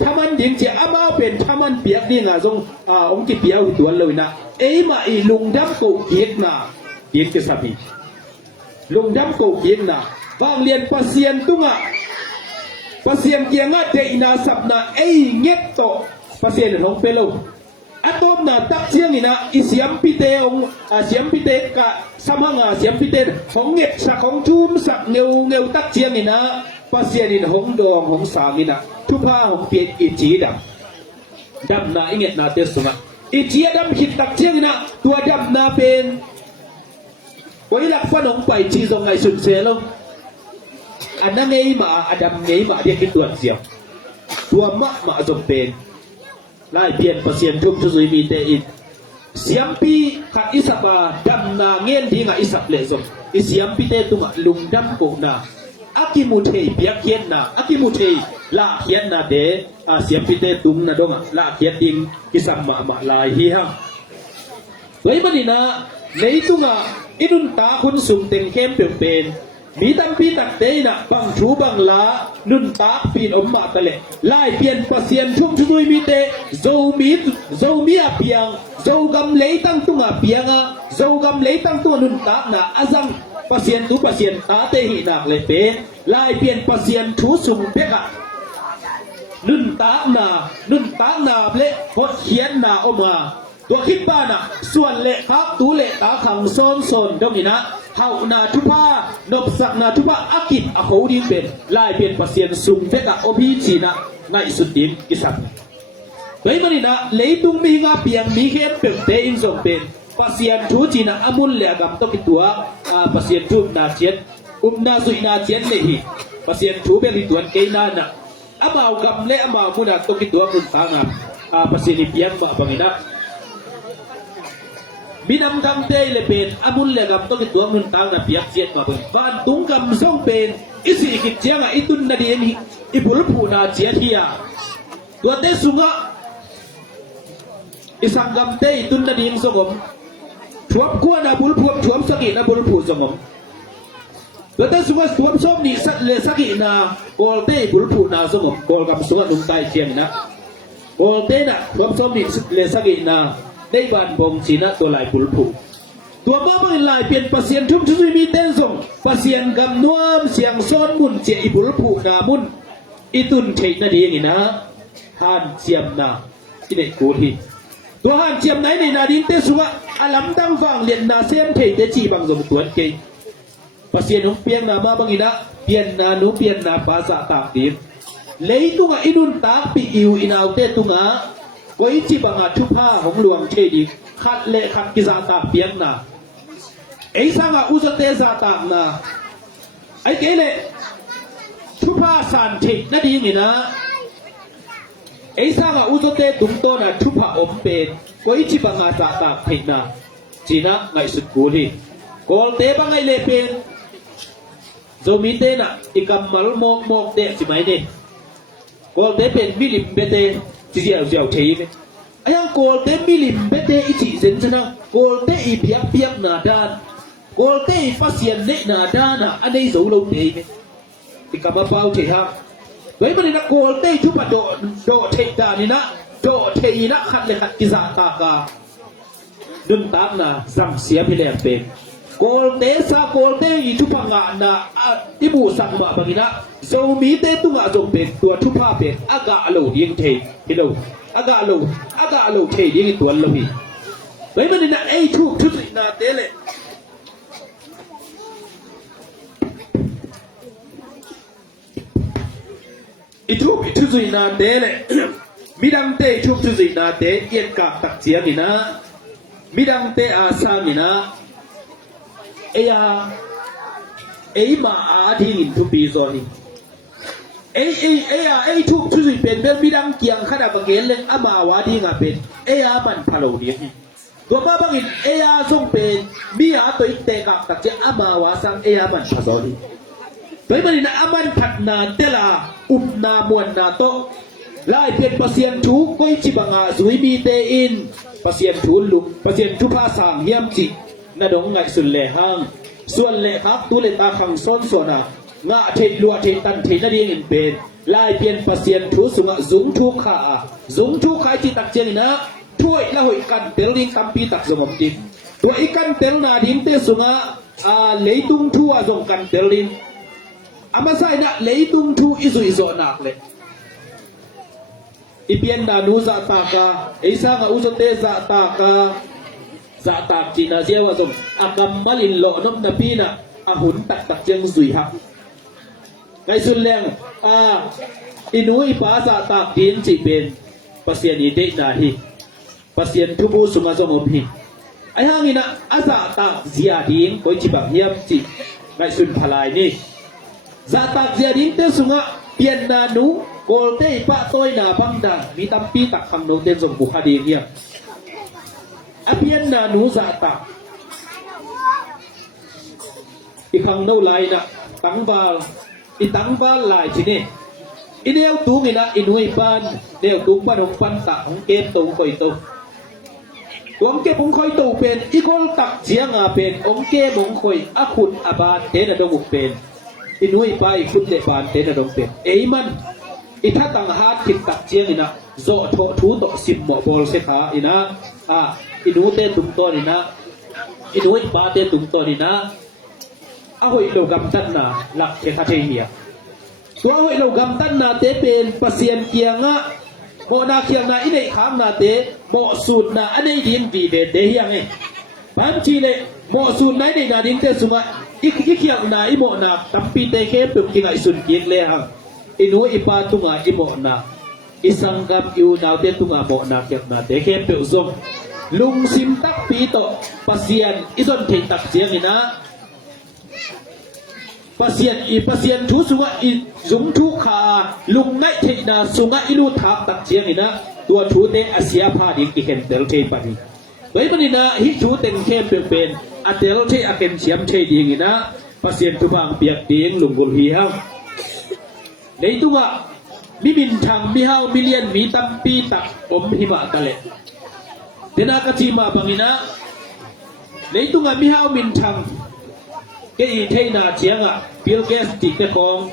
ถ้ามันเดียงเจ้ามาเป็นถ้ามันเปียกนี่นะซงองค์ที่เปียกตัวเลยนะมาอีลุงดำกูเกียกนะเกียกจะสับลุงดำกูเกียกนะบางเรียนปะเซียนตุ้งปะเซียนเกียงเดอินาสับนะเงียบโตปะเซียนของเปโลอะตอมนะตักเชียงนี่นะอีเสียมพิเตองเสียมพิเตกะสมังเสียมพิเตของเงียบสักของจุมสักเงวตักเชียงนี่นะปะเซียนนี่ของดองของสามีนะทุพาของเปียกอีจีดำนะเงียบนาเตสมาอีจีดำคิดตักเชียงนี่นะตัวดำนาเป็นไว้หลักฟันของไปจีทรงไงสุดเสียลงอันนั้นไงมาอดัมไงมาเรียกที่ตัวเสียวตัวมาจงเป็นไล่เปลี่ยนเปอร์เซ็นต์ทุกชุดมีแต่อินเสียมปีขัดอิสบาดำนาเงี้ยดีงาอิสับเลสมอิเสียมปีเตตุงลุงดำกูนาอากิมุเทเปียกเขียนนาอากิมุเทละเขียนนาเดเสียมปีเตตุงนาดงละเขียนดิงอิสัมมาลายฮีฮังไว้บันนี้นะในตุงอินุนตาคุณสุ่มเต็งเข้มเป็นมีตั้งปีตักเตยนะบังชูบังลานุนตาปีนอมมาตะเลไล่เปลี่ยนปะเซียนชุ่มชุยมีเตโซมีอาเปียงโซกำเลยตั้งตุงอาเปียงโซกำเลยตั้งตัวนุนตานะอาซังปะเซียนตุปะเซียนตาเตหินักเลยเป็นไล่เปลี่ยนปะเซียนชูสุ่มเปกะนุนตานาเละพดเขียนนาออกมาตัวคิดบ้านะส่วนเละครับตูเละตาขังโซนตรงนี้นะเฮานาทุพานบสักนาทุพาอากิบอโคดีเป็นลายเป็นปะเซียนสุงเฟกะโอพีจีนะในสุดดินกิสับเลยมันนี่นะเลยตุงมีงาเปียงมีเข้มเป็นเตอินส่งเป็นปะเซียนทูจีนะอมุลเลกำต้องกิตัวปะเซียนทูนาเจียนนาสุยนาเจียนเลยฮีปะเซียนทูเป็นที่ตัวเกนานะอามาวกำเละอามาวมุนักต้องกิตัวคุณตางปะเซียนเปียงมาบังอินะมีนำทำเตยเลยเป็นอามุลเลยกับต้องกิตัวนุนตางนะเปียกเจียดมาเป็นบ้านตุงกำส่งเป็นอิสิกิจเจียงอิตุนนาดีนี่อิบุลผูนาเจียทียตัวเตสุงะอิสังกำเตยตุนนาดีสงมถ่วมกัวนาบุลผูถ่วมสกินาบุลผูสงมตัวเตสุงะถ่วมส้มนี่สัตเลสกินาโกลเตยบุลผูนาสงมโกลกำสุงะนุนไตเจียงนะโกลเตยนะถ่วมส้มนี่เลสกินาได้บานบงสีนะตัวลายปุลผูตัวมาเป็นลายเปลี่ยนปะเซียนทุ่มชุยมีเต้นส่งปะเซียนกำนวมเสียงซ้อนมุนเจอิปุลผูนามุนอิตุนเชยนาดีอย่างนี้นะฮันเจียมนาที่เด็กกูทีตัวฮันเจียมไหนในนาดินเตสุวะอลัมตั้งฟังเรียนนาเซียมเทเตจีบางสมตัวเกยปะเซียนนุ่งเปียงนามาบางอีนะเปลี่ยนนานุ่งเปลี่ยนนาภาษาตากดีเลยตุงอินุนตากปีอิวอินเอาเตตุงะไว้จีบังอาทุพาของหลวงเชดีขัดเละขัดกิจาตาเปียงนาไอ้สังอาอุจเตซาตานาไอ้เกเละทุพาสันตินั่นดีนี่นะไอ้สังอาอุจเตตุงโตนะทุพาอมเป็นไว้จีบังอาซาตาเพ็นะจีนะไงสุดกูลีกอลเตบังไงเละเป็นโจมีเตนะอีกำมัลมอกเตสิไหมเนี่ยกอลเตเป็นมิลิมเบเตจีเจ้าเทยไหมไอ้ยังโกลเตมิลิมเบเตอิจิเซนชนะโกลเตอีเปียกนาดานโกลเตอีปัสยันเนนาดานะอันนี้สูงลงเทยไหมที่กำมาเป้าเทฮะเว้ยมันนี่นะโกลเตทุบโดเทดานี่นะโดเทยนะขัดเลยขัดกิจาตากาดุนตามนะสั่งเสียพิเลมเป็นโกลเตซาโกลเตอีทุพังานะอิบูสังมาบางนะโซมีเตตุงะจงเป็นตัวทุพาเป็นอากาโลเดียงเทฮิโลอากาโลเทเดียงตัวละพี่เฮ้ยมันนี่นะไอ้ทุกนาเตเลยอีทุกนาเตเลยมีดังเตทุกนาเตเอียนกาตักเจียนี่นะมีดังเตอาซานี่นะไอ้มาอาทิลินทุปีโซนี่ ai thuk thu sui pen bel bidang kiang khada ba gel leng ama wa di nga pen ai man phalo niตัวบ้าบังอินเอียส่งเป็นมีอาตัวอีกแต่กับตักเจอามาวาสังเอียมันภาษาดีตัวมันนะอามันผัดนาเตลาอุบนามวนนาโตไล่เป็นเปอร์เซ็นต์ทุกก้อยจิบังอาซุยมีเตอินเปอร์เซ็นต์ทุลุเปอร์เซ็นต์ทุภาษาเยี่ยมจินาดงไงสุดเล่ห้างส่วนเล่ครับตัวเล่ตาขังซ้อนส่วนงะเทลัวเทตันเทนาดีเงินเป็นไล่เป็นเปอร์เซ็นต์ทุสุงะซุงทุขาซุงทุขาจิตักเจนินะถ้วยละหอยกันเตลลิงคัมปีตักสมดิตัวอีกันเตลนาดิมเตสุงะเลยตุงทัวจงกันเตลลิงอามาใส่นะเลยตุงทูอิซุอิโซนักเลยอีเปียนดานูซาตากาไอซางะอุสเตซาตากาซาตากจีนาเซียวะจงอากัมมัลินโลนมนปีนะอาหุนตักตักเจียงซุยฮักไงสุดแรงอินูอีปาซาตากดินจิเป็นปัสเซียนีเดนาฮีpasien tubuh sunga zomom hi ai hangina asa ta zia ding koi chibang hiam chi ngai sun phalai ni za ta zia ding te sunga pian na nu kol te pa toy na bang da mi tam pi tak khang no ten zom bu kha ding hiam a pian na nu za ta i khang no lai na tang bal lai chi ni i neu tu ngi na i nuai pan neu tu pa dong pan ta hong kem tu koi tuองเกบงคอยตูเป็นอีกคนตักเสียงเป็นองเกบงคอยอาคุณอาบานเตนดงเป็นอินุยไปคุณเลบานเตนดงเป็นเอ้มันอีถ้าต่างหากคิดตักเสียงนี่นะโจโถทูตสิมหมอบอลเสขาอีนะอินุเตตุมตัวนี่นะอินุยปาเตตุมตัวนี่นะอาหอยโลกัมตันนะหลักเทคาเทียตัวหอยโลกัมตันนะเตเป็นปัสเซียนเกียงะโมนาเคียงนาอินเอขามนาเตโมสูตรนาอันนี้ดินวีเดเตเฮียงไงบางทีเลยโมสูตรไหนในนาดินเตสุงะอีเคียงนาอิโมนาตัมปีเตเคปกิงไอสุนกินเลยฮะอินูอิปาตุงะอิโมนาอิสังกัมอิวนาเตตุงะโมนาเคียงนาเตเคปอุซงลุงซิมตักปีโตปัสเซียนอิซอนเทตักเสียงนี่นะpasien thu sunga i zum thu kha lung nai theina sunga ilu thak tak chiang ina tua thu te asia pha ding ki ken tel thei pani oi mani na hi thu teng khem pe pen a tel thei a ken chiam thei ding ina pasien thu bang piak ding lung gul hi ha nei tuwa mi bin thang mi hau million mi tam pi tak om hi ma ta le tena ka chi ma bangina nei tunga mi hau min thang cái ý thấy na chiang Bill Gates chỉ cái phong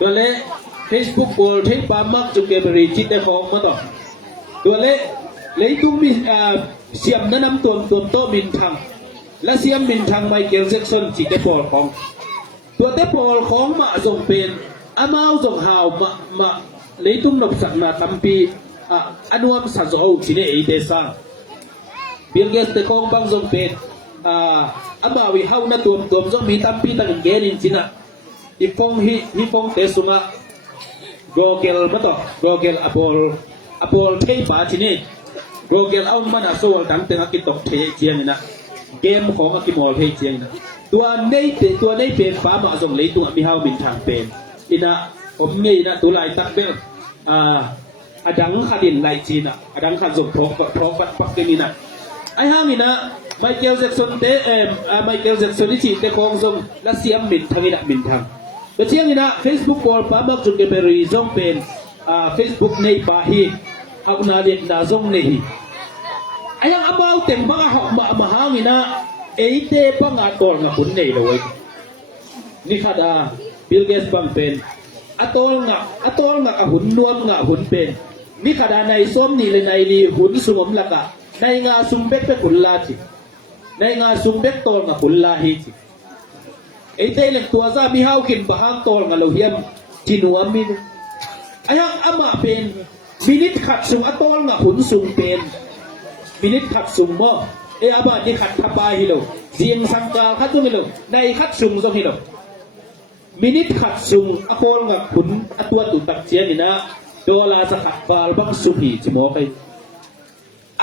rồi lẽ Facebook Wall thấy ba mắc chụp cái bì chỉ cái phong mà đó rồi lẽ lấy tung mình xiêm nó nắm tuần tô mình thằng là xiêm mình thằng Michael Jackson chỉ cái Paul phongตัวแต่ Paul ของมาส่งเป็นอามาส่งหาวมาlấy tung nộp sẵn mà tâm pi anh em sản xuất chỉ để ý thế sao Bill Gates cái phong băngส่งเป็นama wi hau na tuam zo mi tam pi ta genin china i phong hi phong te suma gogel ma to gogel apol thei pa chini gogel au mana so dang te ki tok the chiang na game khong ki mol thei chiang na tua nei pe pa ma zong le tu mi hau min thang pen ina om ngei na tu lai tak bel adang khadin lai china adang khan zong thok pak ke ni na ai hang ina Michael Jackson Michael Jackson ni chỉ te kong zong la siam min thangina min thang ke chiang ina Facebook wall pa mak chu ke beri zong pen Facebook nei pa hi auna le na zong nei hi ayang amau teng ba ha ma hang ina eite pa nga tol nga kun nei lo ni khada Bill Gates bang pen atol nga a hun nuam nga hun pen ni khada nai som ni le nai li hun sungom laka nai nga sum bek pe kun la chi nai nga sum bek tol nga kun la hi chi ei te lek tua za mi hau kin ba hang tol nga lo hiam chi nuam mi ayang ama pen minit khat sung atol nga hun sung pen minit khat sung mo e aba ni khat thapa hi lo jieng sangka khat tu mi lo nai khat sung zo hi lo minit khat sung akol nga kun atwa tu tak chian ni na dola sa khat fal bang su hi chi mo kai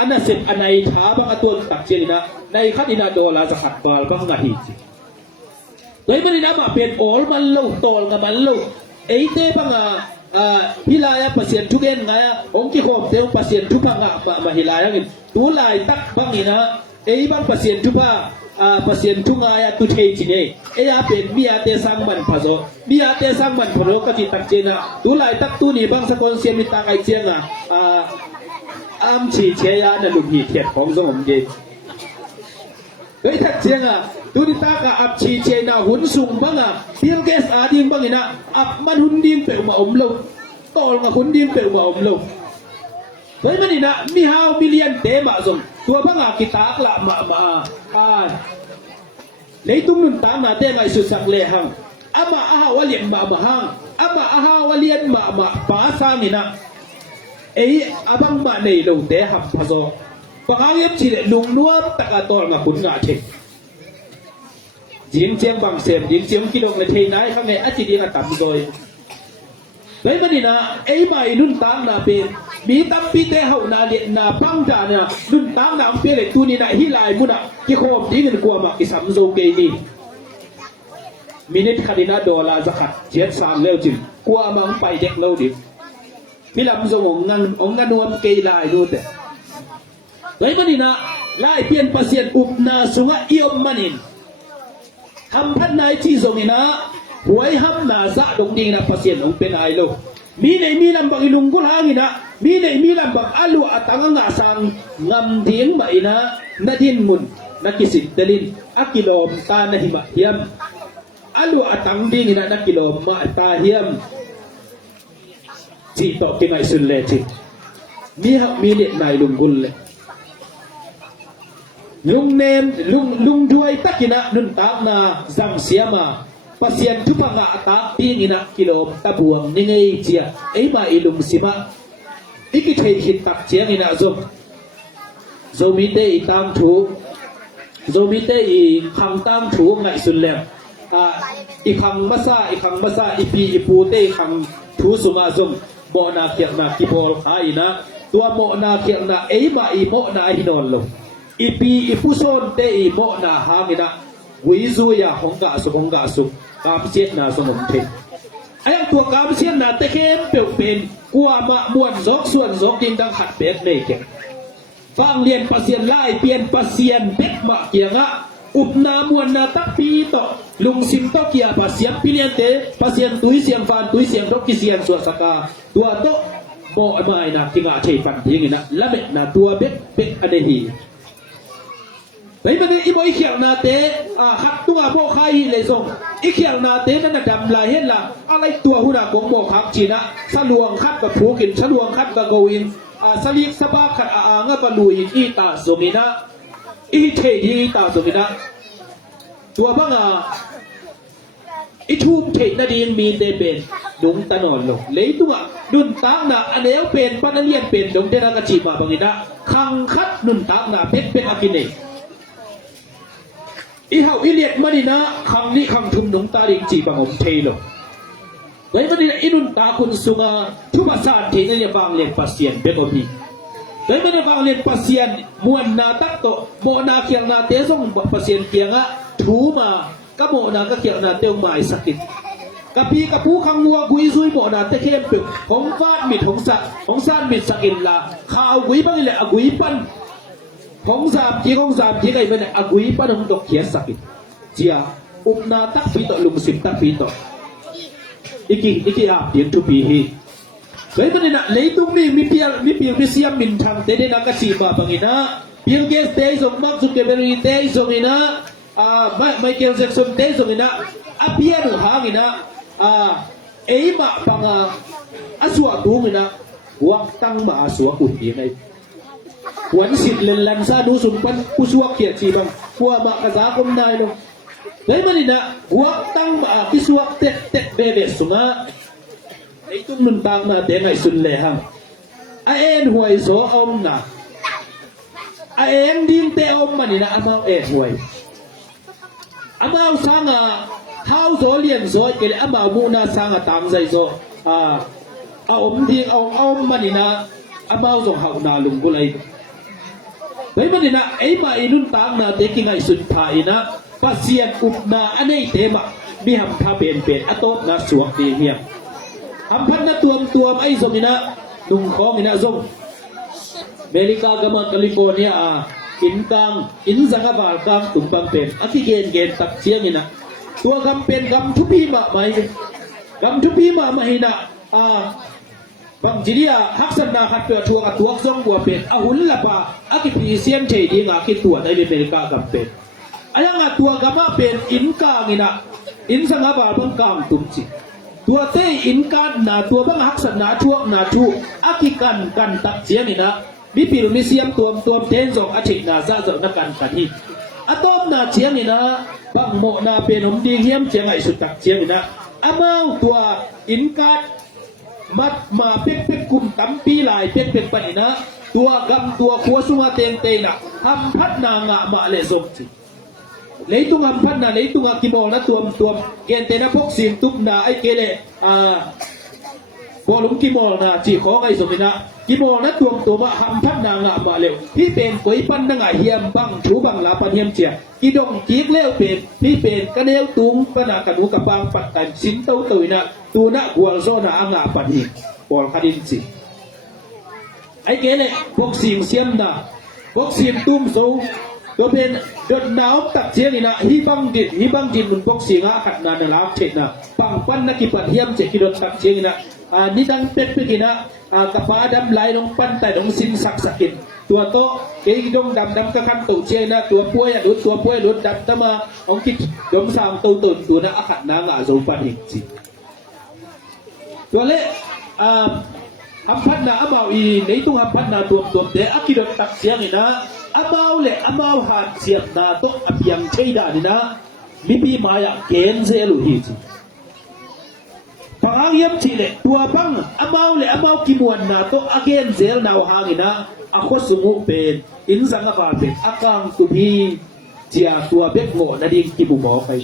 ana sep anai tha bang atwa tak chian ni na nai khat ina dola sa khat fal bang nga hi chi เลยมันนี่นะมาเป็นโอลมันลูกโตลกับมันลูก te banga hilaya pasien tugen ngaya ongki khom te pasien tupanga ma hilaya ngin tu lai tak bangina bang pasien tupa pasien tungaya tu thei chine ya pen mia te sangman phazo mia te sangman phoro ka ti tak chena tu lai tak tu ni bang sakon siam mi ta kai chianga am chi cheya na lu hi thiet khom zong om ge tak chianga tu ni ta ka ap chi chena hun sung banga Bill Gates ding bangina ap man hun ding pe ma om lo tol nga hun ding pe ma om lo manina mi haw million te ma zong tua banga kitak la ma leitung nun ta na te ngai su sak le hang ama aha walien ma hang ama aha walien ma pa sang ina abang ma nei lo te hap phazo pangang yep chi le lung nuam taka tol nga kun nga the jing chiang bang sem jing chiang kilong le thei nai khang nei achi ding tam doi manina mai nun tang na pe mi tam pi te hau na le na pang da na nun tang na pe le tu ni na hi lai mu na ki khom ding ni kwa ma ki sam zo ke ni minute khadina dola zakat jet sang leo jin kwa mang pai dek lo di mi lam zo ngan nuam ke lai lu te manina lai pian pasien up na sunga iom manin ham phan nai chi zo ni na huai ham na za dong ding na pasien ong pen ai lo mi nei mi lam bang ilung kul hangina mi nei mi lam bang alu atanga nga sang ngam ding ma ina nadin mun nakisit dalin akilom ta na hima hiam alu atang ding ina nakilom ma ta hiam chi to ke ngai sun le chi mi hak mi le nai lung kul le lung nem lung duai takina nun ta na zam siama pasien tupanga atak ping ina kilom tabuang ningai chia ma ilum sima ikithei khit tak chiang ina zomi te itang thu zomi te I khang tang thu ngai sun lem I khang masa ipi ipu te khang thu suma zom mo na khiak na kipol kha ina tua mo na khiak na ma I mo na hinon lo ipi ipu son te mo na hangina wizu ya hongga su kam siet na sonom the ayang tua kam siet na te kem pe pen kwa ma muan zok suan zok ding dang khat bet me ke fang lien pasien lai pien pasien bet ma kianga upna muan na tak pi to lung sim to kia pasien pilien te pasien tui siam fan tui siam dok ki sian suat saka tua to mo mai na kinga thei pan ding ina lamet na tua bet adehiมันอีโมอีเขียงนาเตขัดตัวพวกใครเลยส่งอีเขียงนาเตนั่นดำลายเห็นละอะไรตัวหุ่นของโมขับจีนะสลวงขัดกับผูกินสลวงขัดกับโกวินสลิกสบาขัดงกับลุยอีตาสมินะอีเทดีตาสมินะตัวบ้างอีทุ่มเทนาดีมีเตเป็นดุงตะนอนลงเลยตัวดุนตังนะอันเดียวเป็นปนเลียนเป็นดงเดรักจีมาบางทีนะขังขัดดุนตังนะเป็นอากินเนอีเฮาอีเลียดมาดินะคำนี้คำทุมหนงตาดิงจีบังอมเทโลไว้มาดินะอีนุนตาคุณสุงาทุบาสานเทนเนี่ยบางเลียนปัสเซียนเบกอพีไว้มาดิบางเลียนปัสเซียนมวนนาตักโตโมนาเคียงนาเตส่งปัสเซียนเคียงะถูมากะโมนาก็เคียงนาเตวหมายสักิดกะปีกะผู้คังวัวกุยซุยโมนาเตเข้มปึกของฟาดมิดของซานมิดสักินลาข่าวกุยบางเลยกุยปันของสามจีไอ้มันอากุยปนดอกเขียสักิเจียอุปนาตักปีต่อลุงสิบตักปีต่ออีกอาบเดียนทุปีฮีเลยมันเนี่ยเลยตรงนี้มีเปียมีเสียมินทางเตเดนักจีบาบังอินะเปียเกสเตยส่งมักสุเกเบรีเตยส่งอินะไมเคิลแจ็คสันเตยส่งอินะอาเปียหนูหางอินะมาปังอาสวะดูอินะวังตั้งมาอาสวะกุฎยังไงวันสิทธิ์ลันซาดูสุนปันผู้สวกเขียดจีบังหัวมากระซาคมนายลงเลยมันนี่นะหัวตั้งมาพิสวกเตะเบเบสุมาไอ้ตุ้มมันบางมาเตะไงสุนเลยฮังไอเอ็นหวยโซอมนะไอเอ็นดินเตอมมันนี่นะอามาเอ็นหวยอามาสังเท้าโซเลียนโซเกลอามามูนาสังตามใจโซอมดิเอามันนี่นะอามาส่งหานาลุงกุไลไว้มันนี่นะมาอินุนตางนาเตกิงไงสุดท้ายนะปัสเซียนอุปนาอันนี้เตมะมีหำท่าเป็นอโตนะสวกดีเฮีย Hampat na tuam ay zong ina nung kong ina zong Amerika gama California inkang inzanga balkang tumpang pen ati gen tak siang ina tua gampen gam tupi ma mahina bang jiria haksan na hat pe tua zong bua pen ahul la pa aki pisian thei ding aki tua dai Amerika gampen ayanga tua gama pen inkang ina inzanga balkang kang tumchi tua te inkan na tua bang haksan na chuak na chu aki kan tak siang ina mi piru mi siam tuam ten jong athik na za zo na kan hi atom na chiang ni na bang mo na penom ding hiam chiang ai sutak chiang ni na amau tua inkat mat ma pek kum tampi lai pek pa ni na tua gam tua khua sunga teng te na ham phat na nga ma le zom chi leitung ham phat na leitung akimol na tuam gen te na pok sim tup na ai kele bolum kimol na chi kho ngai zomina kimol na tuam ma ham phat na nga ma lew pi pen koi pan na nga hiam bang thu bang la pan hiam chia ki dong ki lew pen pi pen ka lew tung pana ka nu ka bang pat kan sin tau na tu na gwal zo na anga pan hi bol khadin chi ai kele bok sim siam na bok sim tum so to pen dot naw tak chiang ina hi bang din mun bok singa khat na na la che na pang pan na ki pat hiam che ki dot tak chiang ina ni dang pek pekina kapadam lai dong pan tai dong sin sakin tua to ke dong dam ka kan tu che na tua puai lut dam tama ong kit dong sang tu tu na akhat na nga zo pan hi chi tua le hampat na amau i nei tung hampat na tuam de akidot tak siang ina amau hat siap na to apiang cheida ni na lipi maya ken zelu hi chi pangyam chile tua bang amau kimuan na to again zel naw hangina ako sumu pen inzanga ba pen akang tubi tia tua bek ngo na ding kibu mo kai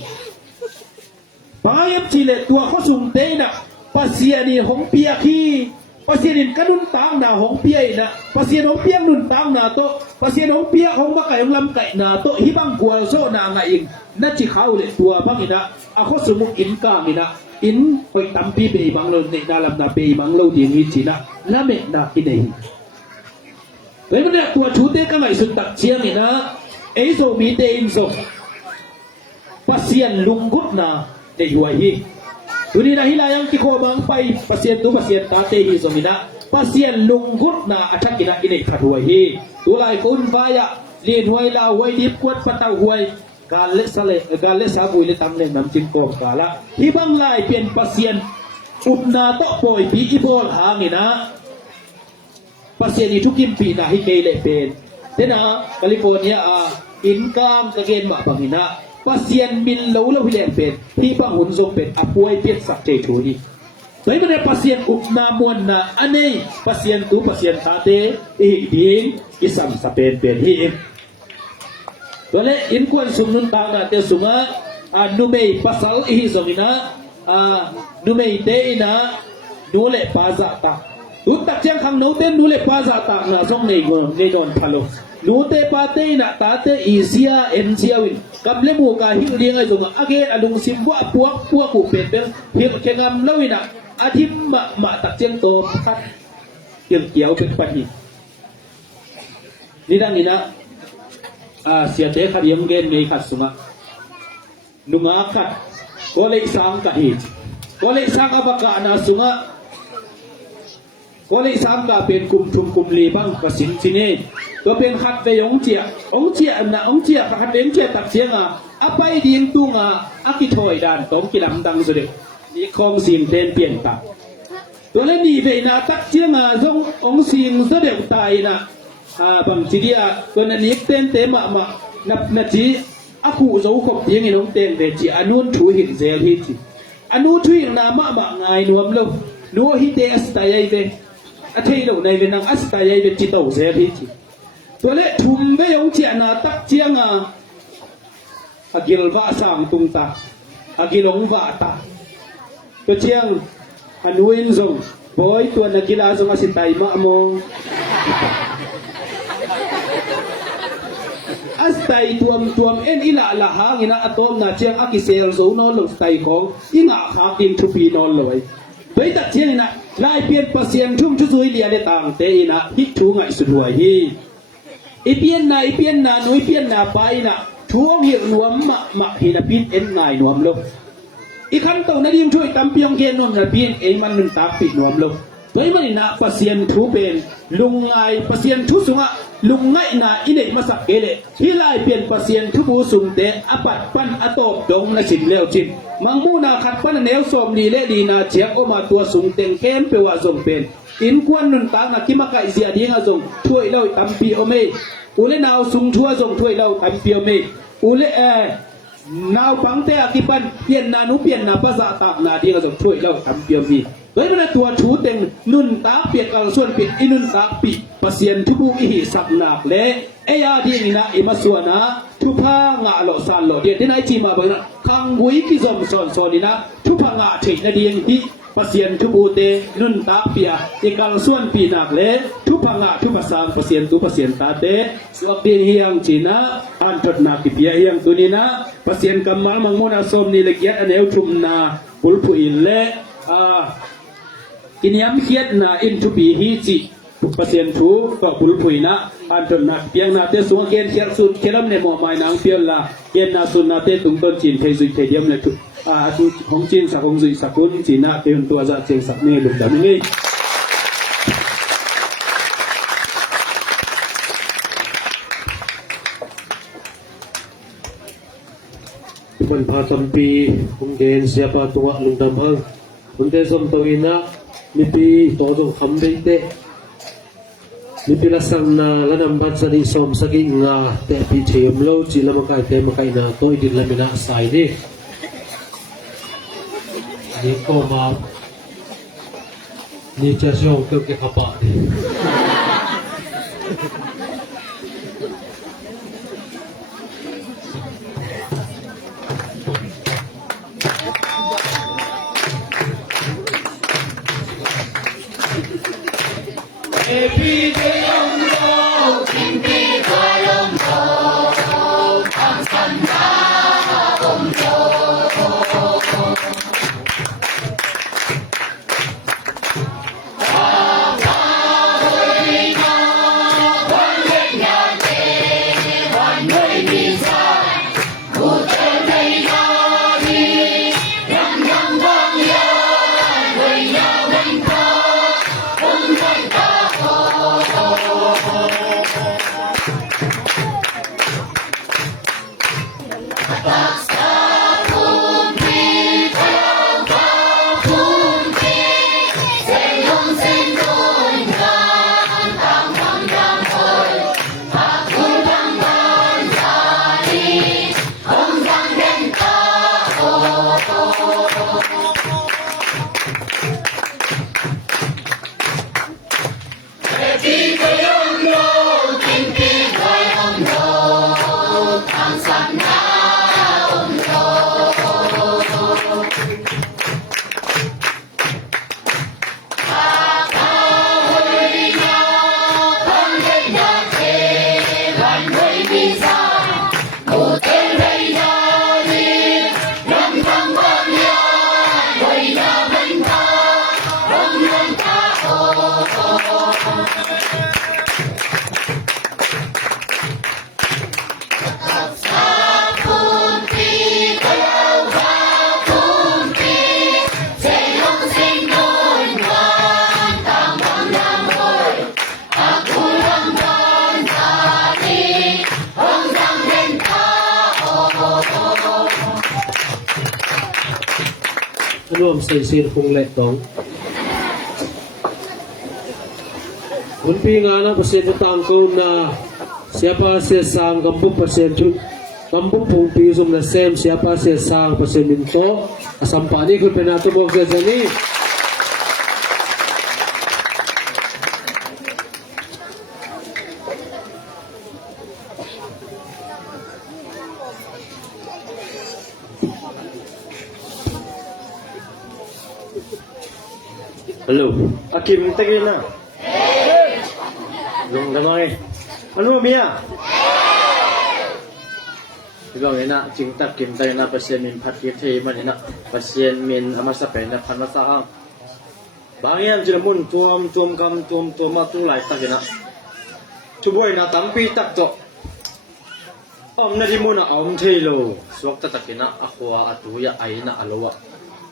pangyam chile tua khosung te na pasiani hong pia khi pasienin kanun tang na hong pia na pasien hong pia nun tang na to pasien hong pia hong ba kai lam kai na to hibang gwal so na nga ing na chi khau le tua bang ina ako sumu in ka ina in poi tampi be bang lo ne na lam na be bang lo ding hi china la me na kinai le ne tua chu te ka ngai sun tak chiang ina ei so mi te in so pasien lunggut na de huai hi tuni na hilayang ki ko bang pai pasien ta te hi so mina pasien lunggut na athakina inai khathuai hi tulai kun baya lin huai la huai dip kwat patau huai gale sa bui le tam le nam chin ko kala hi bang lai pen pasien upna to poi pi ibol hangina pasien ni thukim pi na hi ke le pen tena California income ka gen ma bangina pasien min lo hi le pen hi bang hun zo pen apuai pet sak te thuni Dai mana pasien upna mon na anei pasien ta te e ding isam sa pen hi Dole in kuan sumnun ta na te sunga numei pasal hi zomina numei te ina nule paza ta tu tak chiang khang no te nule paza ta na song nei go nei don phalo nu te pa te na ta te isia mcia win kam le mu ka hi ring ai zonga age alung sim wa puak ku pen pen hi kengam lawina athim ma tak chiang to khat kiang kiau pen pa hi ni dang ina sia te khariam gen nei khat sunga nunga khat kole sang ka hi kole sang abaka na sunga kole sang ka pen kum le bang pasin sine to pen khat ve ong chia na ong chia khat pen chia tak chianga apai ding tunga akithoi dan tom kilam dang so de ni khong sim ten pien ta to le ni ve na tak chianga zong ong sim so de tai na bang chidia kon ani ten te ma na chi aku zo khop yeng inong ten ve chi anun thu hin zel hi chi anu thu hin na ma ngai nuam lo no hi te astayai ve athei lo nai ve nang astayai ve chi to zel hi chi to le thum ve yong chi na tak chianga agil wa sang tung ta agilong wa ta to chiang anuin zong boy to na gila zong asitai ma mo astai tuam en ila la hangina atom na chiang akisel zo no lo stai kong inga kha tin thupi non loi Bai tak chiang na lai pian pasien thum chu sui lia le tang te ina hit thu ngai su huai hi ipian na noi pian na pai na thuong hi nuam ma hi na pin en ngai nuam lo i khan to na dim thui tam piang gen nom na pin e man nun ta pi nuam lo bai mani na pasien thu ben lung ngai pasien thu sunga lung ngai na ine masak ele hi lai pian pasien thu bu sum te apat pan atop dong na sin leo chin mangmu na khat pan neu som li le di na chiak o ma tua sung teng kem pe wa zong pen in kwan nun ta na kimaka zia dinga zong thui loi tam pi o me ule naw sung thua zong thui loi tam pi o me ule naw pang te akipan pian na nu pian na pa za ta na dinga zong thui loi tam pi o meเฮ้ยนั่นตัวชูเต็งนุ่นตาเปียกกลางส่วนปิดอินุนตาปิปะเซียนทุบูอิหิสักหนักและเอยาดีนี่นะอิมาส่วนนะทุพางะโลซานโลเดียที่ไหนจีมาบังนะคังกุยกิซอมซอนซอนนี่นะทุพางะถินะเดียงที่ปะเซียนทุบูเตนุ่นตาเปียอีกลางส่วนปีหนักและทุพางะทุพสางปะเซียนตุปะเซียนตาเตสวกเดียเฮียงจีนะอันจดนากิเปียเฮียงตัวนี้นะปะเซียนกำมัลมังโมนาสมนี่ละเอียดอันเอวทุมนาปุลปุอินและอินยามเขียดนาอินทุปีฮีจิเปอร์เซ็นต์ทูก็ปุลปุยนะอันจนนักเปียงนาเตสวงเกนเขียดสุดเคลัมในหมู่หมายนางเปียละเกนนาสุนนาเตตุงต้นจีนเทซุยเทเดียมเลยทุทุของจีนสักของซุยสักคนจีนนาเตนตัวจะเจงสักนี่ลุกดำนี่มันพาตำปีคงเกณฑ์เสียปาตัวลุงดำพังคนเตสมตัวอินะมีปีตัวจงคำเดเตมีปีละสังนาละนำบัตรสนิสมสกิงาแต่ปีเทียมโลจีละมาไกเตมาไกนาตัวดินละมินะสายนี่นี่ก็มานี่จะช่วยเกี่ยวกับปะนี่ ร่วมใส่ซีนคงแหลกตองวันปีงานนะเปอร์เซ็นต์ต่างกันนะsiapa sesang kampung persen kampung pungpi sum na sem siapa sesang persen minto asam pani kun penato bok jani Halo, Akim tegin na. Long damay. Ano Mia? Ibang ina jingtak kim tayo na pasien min phat yete man ina pasien min amasa pe na phan masa ang บางอย่างจะมุ่นตัวมกำตัวมาตัวไหลตักนะทุบวยนะตั้มปีตักโตนาดิมุนะอมเทโลสวกตักนะอควาอตุยะไอนะอโลวะ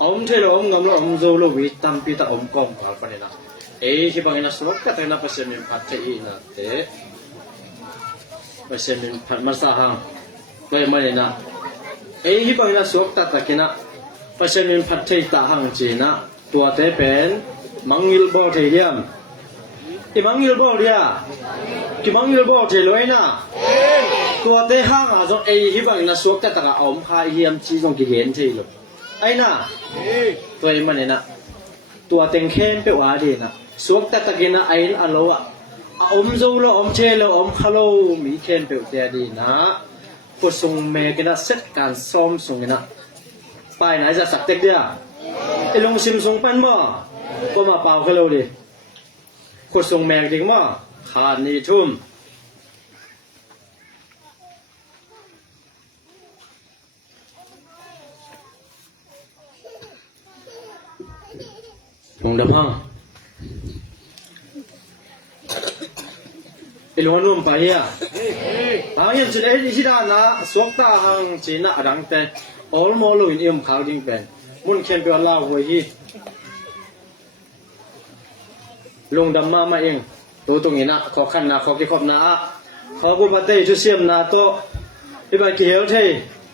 อมเทโลอมงำโลอมโซโลวิตั้มปีตักอมกองพาลปะนะที่บางนะสวกตักนะปัสมิมพัทเทอีนะเตปัสมิมพัทมาสาหังไปมาเลยนะที่บางนะสวกตักนะปัสมิมพัทเทตาหังจีนะตัวเตเป็นมังยิลบอลเทียมมังยิลบอลเดียที่มังยิลบอลเทลอยนะตัวเตห้างอาจจะที่บางนะสวกตักอมพาเฮียมจีจงกิเห็นทีลูกไอ้น่ะตัวมันเนี่ยนะตัวเต็งเข้มเปว่าดีนะสวกตักนะไอ้อันโลอะอมโซโลอมเชโลอมคาโลมีเข้มเปเดียดีนะผู้ทรงเมกันนะเซตการซ้อมทรงนะไปไหนจะสักเต็กเดียไอ้ลงซิมทรงปั้นบ่ก็มาเป่าคาโลดิผู้ทรงเมกดิบ่ขาดนี่ทุ่มลงดำห้างไอ้ลงนุ่มไปเฮียบางอย่างจะได้ที่ด้านนะสวกตาหังจีน่าดังแต่ออลโมลูอินเอ็มขาวดิ้งเป็นมุนเขียนเปล่าลาวหัวฮีลงดำมาเองตัวตรงนี้นะขอขันนะขอกี่ขอบนะขอกุปเตยชุเสียมนะโตไอ้ใบเขียวเท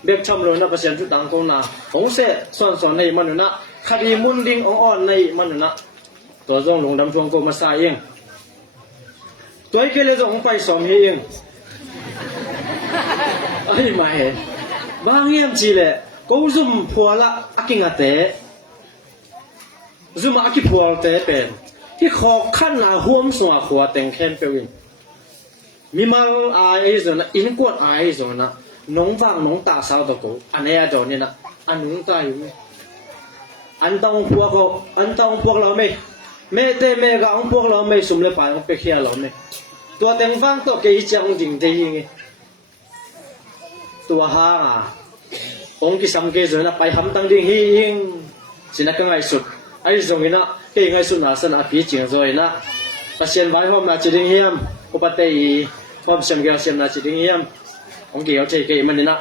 เบ็กชำลอยนะเปอร์เซ็นต์ชุดต่างตรงนะของเสสอนในมันนะคดีมุนดิ้งอ่อนในมันนะตัวจงลงดำทวงโกมาใส่เองตัวไอ้เกลือจงไปสอมเองไอ้ไม่บางอย่างจีเลยกูซุ่มพัวละอากิงอาเตะซุ่มอากิพัวเตะเป็นที่ขอขั้นหน้าห่วมสวะขวาแต่งแคมเปวินมีมาไอ้ส่วนนะอินกวดไอ้ส่วนนะน้องฟังน้องตาสาวตะกูอันนี้อาจารย์เนี่ยนะอันนู้นตายอยู่ไหมอันต้องพวกเขาอันต้องพวกเราไม่แม่เต้แม่ก็อันพวกเราไม่สมเลยไปอันไปเคียเราไม่ตัวแต่งฟังตัวเกี่ยจังจริงจริงตัวห้าองค์ที่สังเกตส่วนนะไปทำตั้งดิ่งหิ้งสินะก็ไงสุดไอ้ส่วนนี้นะเกี่ยไงสุดนะสนะผีจริงส่วนนะประเสียนไว้ห้องนาจิดิ่งเฮียมอุปเตยห้องเสียงเกี่ยวเสียงนาจิดิ่งเฮียมองค์เกี่ยวใจเกี่ยมันนี่นะ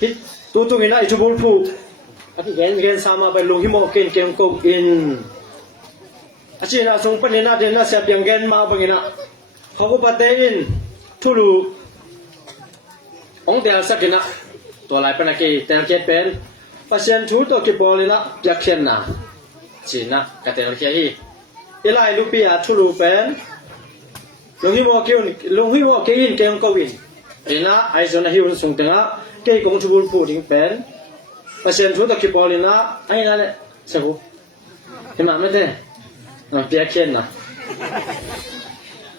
ที่ตัวตรงนี้นะไอ้ชุบุลผู้อาทิตย์เห็นสามาไปลงหิมะเก่งก็อินอาชีพนะส่งปนินะเดินนะเสียเพียงเงินมาบังนะเขาก็ปฏิอินทุลุองเดียวสักนะตัวลายปนักกีแต่ละเกตเป็นปัจจัยชูตัวกีบอลเลยนะอยากเขียนนะจีนะกแต่ละเกียร์อีไลลูปีอาทุลุเป็นลงหิมะเกี่ยวลงหิมะเกี่ยนเก่งก็วินเห็นนะไอ้ส่วนนั้นฮิวส่งถึงอ่ะเกี่ยกงชูบุลพูดิ้งเป็นปัจจัยชูตัวกีบอลเลยนะไอ้นั่นแหละสักหูเห็นไหมไม่ได้เปียกเขียนนะ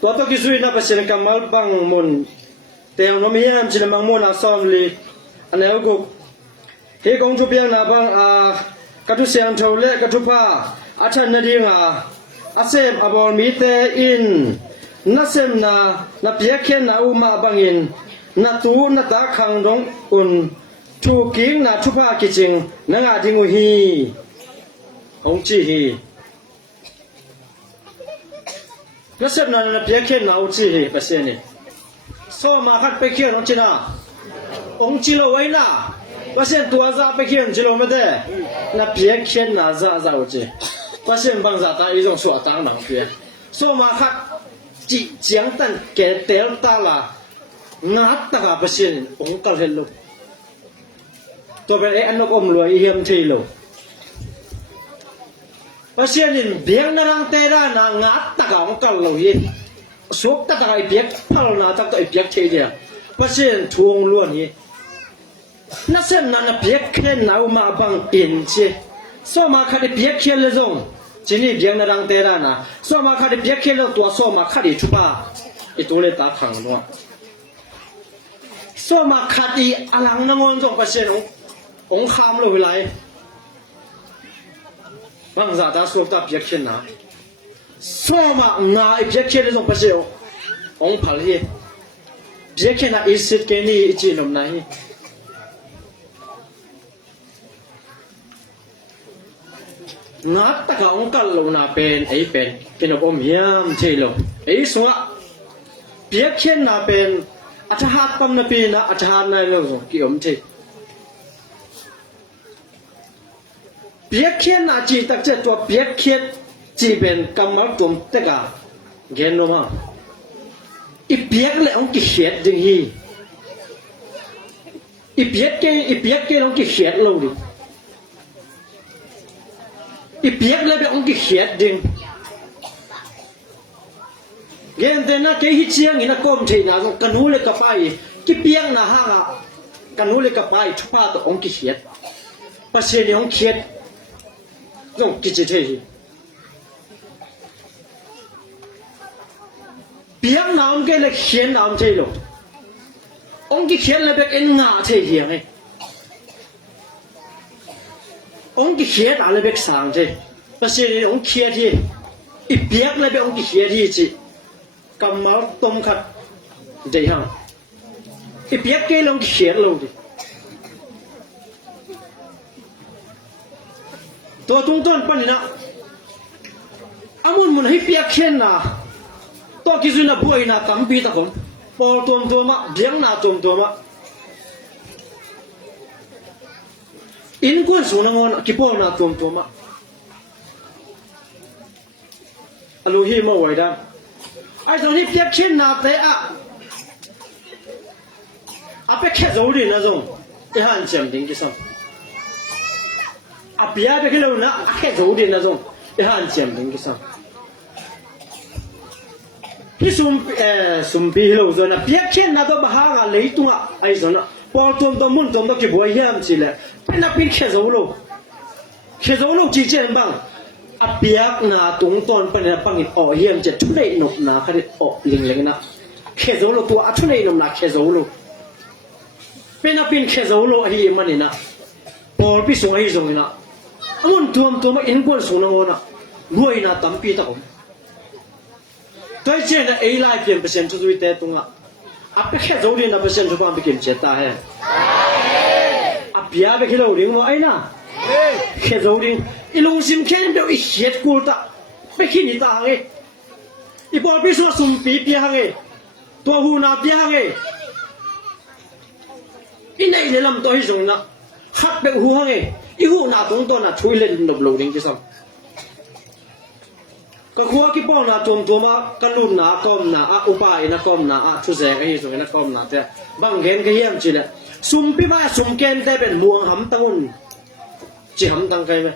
ตัวตัวกิสุยนะปัจจัยกำมัลบังมุนแต่เอาโนมีอันจินมังมุนอาซ้อมลีอันนี้ก็เฮกงจุเปียงนะบังกระทุเสียงเท่าเล่กระทุพ้าอาชันนาดีงาอาเซมอบอลมีเตอินนัเซมนาเปียกเขียนนาอุมาบังอินนาตูนาตาขังดงอุนทูกิงนาทุพ้ากิจิงนังอาดิงูฮีองจีฮีนัเซมนาเปียกเขียนนาอุจีฮีเปเสนีโซมาขัดไปเขียนองจีนาองจิโลไว้นะว่าเส้นตัวซาไปเขียนจิโลไม่ได้นับเพียเขียนน่าซาอุจีว่าเส้นบางซาตาอีจงสวดตังหนังเพียโซมาคัดจีเจียงตันแกเตลตาลางัดตะกับเส้นองกัลเฮลโลตัวเป็นอันนกอมรวยเฮียมทีโลว่าเส้นเบียงนรังเตระนางัดตะกับองกัลโลยีสุกตะกับไอเบียกพัลนาตะกับไอเบียกเทียว่าเส้นทวงล้วนนี้นั่นเส้นนั้นเบียกเขียนเอามาบังอินเชสมาคัดเบียกเขียนเลยจงจีนี่เบียงนรังเตระนะสมาคัดเบียกเขียนแล้วตัวสมาคัดชุบะไอตัวเล็กตาขังด้วยสมาคัดอีอลังนงอนจงประเสริฐองคามเลยเวลาบางจากสวดตาเบียกเขียนนะสมาง่ายเบียกเขียนเลยจงประเสริฐองผลิตเบียกเขียนนะอิสิตเกนี่อิจินมนาย นัดตะกะองกัลโลนาเป็นไอเป็นกินอบเฮียมเทโลไอสัวเปียกเขียนนาเป็นอาจารย์ปั๊มนาปีนะอาจารย์นายโลกิอมเทเปียกเขียนนาจีตักเจตัวเปียกเขียนจีเป็นกำมัลตุมตะกะเกนโนมาอีเปียกเลยองกิเขียดดึงฮีอีเปียกเกองกิเขียดลงดิอีเปียกเลยไปองกิเขียดดึงเกนเตนะเกฮิเชียงอินะก้มเทนะกันหูเลยกับไปกิเปียกนะฮะกันหูเลยกับไปทุพาตัวองกิเขียดปัจเจกองเขียดจงกิจิเทฮีเปียกน้ำเกเลยเขียนน้ำเทโลองค์ที่เขียนเลยเป็นงาเทียงไงองค์ที่เขียนอะไรเป็นสางเทียประเสริฐองค์เขียนที่อีเปียกเลยเป็นองค์ที่เขียนที่จีกำมัลต้มขัดเดียงอีเปียกเกลองเขียนลงดิตัวตรงต้นปันนี่นะอามุนให้เปียกเขียนนะตัวกิจุนะบุยนะตั้มปีตะคนปอตัวมาเดียงนาตัวมาอินกวนสูงงอนกิปอนาตัวมาอลูฮีมาไว้ดังไอ้ตรงนี้เปียกเช่นนาเตะอาเป็กแค่รู้ดีนะจงอีหันเฉียมดิ้งกิซัมอาเปียเป็กแค่รู้นะแค่รู้ดีนะจงอีหันเฉียมดิ้งกิซัมพี่ซุมปีโลโซนะเปียกเช่นนะตัวบ้างอะไรตัวไอ้โซนะพอตัวมุนตัวกี่บัวเยี่ยมสิเลยเป็นนักเป็นแค่โซโลจีเจนบ้างอาเปียกนะตรงต้นเป็นนักปังอีกเยี่ยมจะทุเรศนกนะเขาเรียกลิงนะแค่โซโลตัวทุเรศนกนะแค่โซโลเป็นนักเป็นแค่โซโลไอ้ยี่มันนี่นะพอพี่ส่งไอ้ส่งนี่นะมุนตัวมาอินกวนส่งนะงอนะรวยนะตั้มปีตะผมตัวเจนเอไลเปลี่ยนเปอร์เซ็นต์ทุกวิเตตรงอ่ะอัพแค่โจดีนะเปอร์เซ็นต์ทุกวันไปกินเจ็ดตาเฮ้อัพยาไปแค่เราเลี้ยงว่าไอ้น่ะแค่โจดีอีลุงซิมแค่เดียวอีเห็ดกูตาไปขี้นิตาเฮ้อีบอลพี่สัวซุ่มปีเปียเฮ้ตัวหูนาเปียเฮ้อีไหนเนี่ยลำตัวที่ส่งนะขัดไปหูเฮ้อีหูนาตรงตัวน่ะช่วยเล่นดับลูดิ้งที่ซ้ำก็ขัวกี่ป้องนะตัวมากันลุ่นนะก้มนะอุปายนะก้มนะชุดแสงไอ้ส่วนนั้นก้มนะแต่บางเกณฑ์ก็เยี่ยมจีเลยสุ่มพี่ว่าสุ่มเกณฑ์ได้เป็นลวงหำตั้งอุ่นจีหำตั้งใครไหม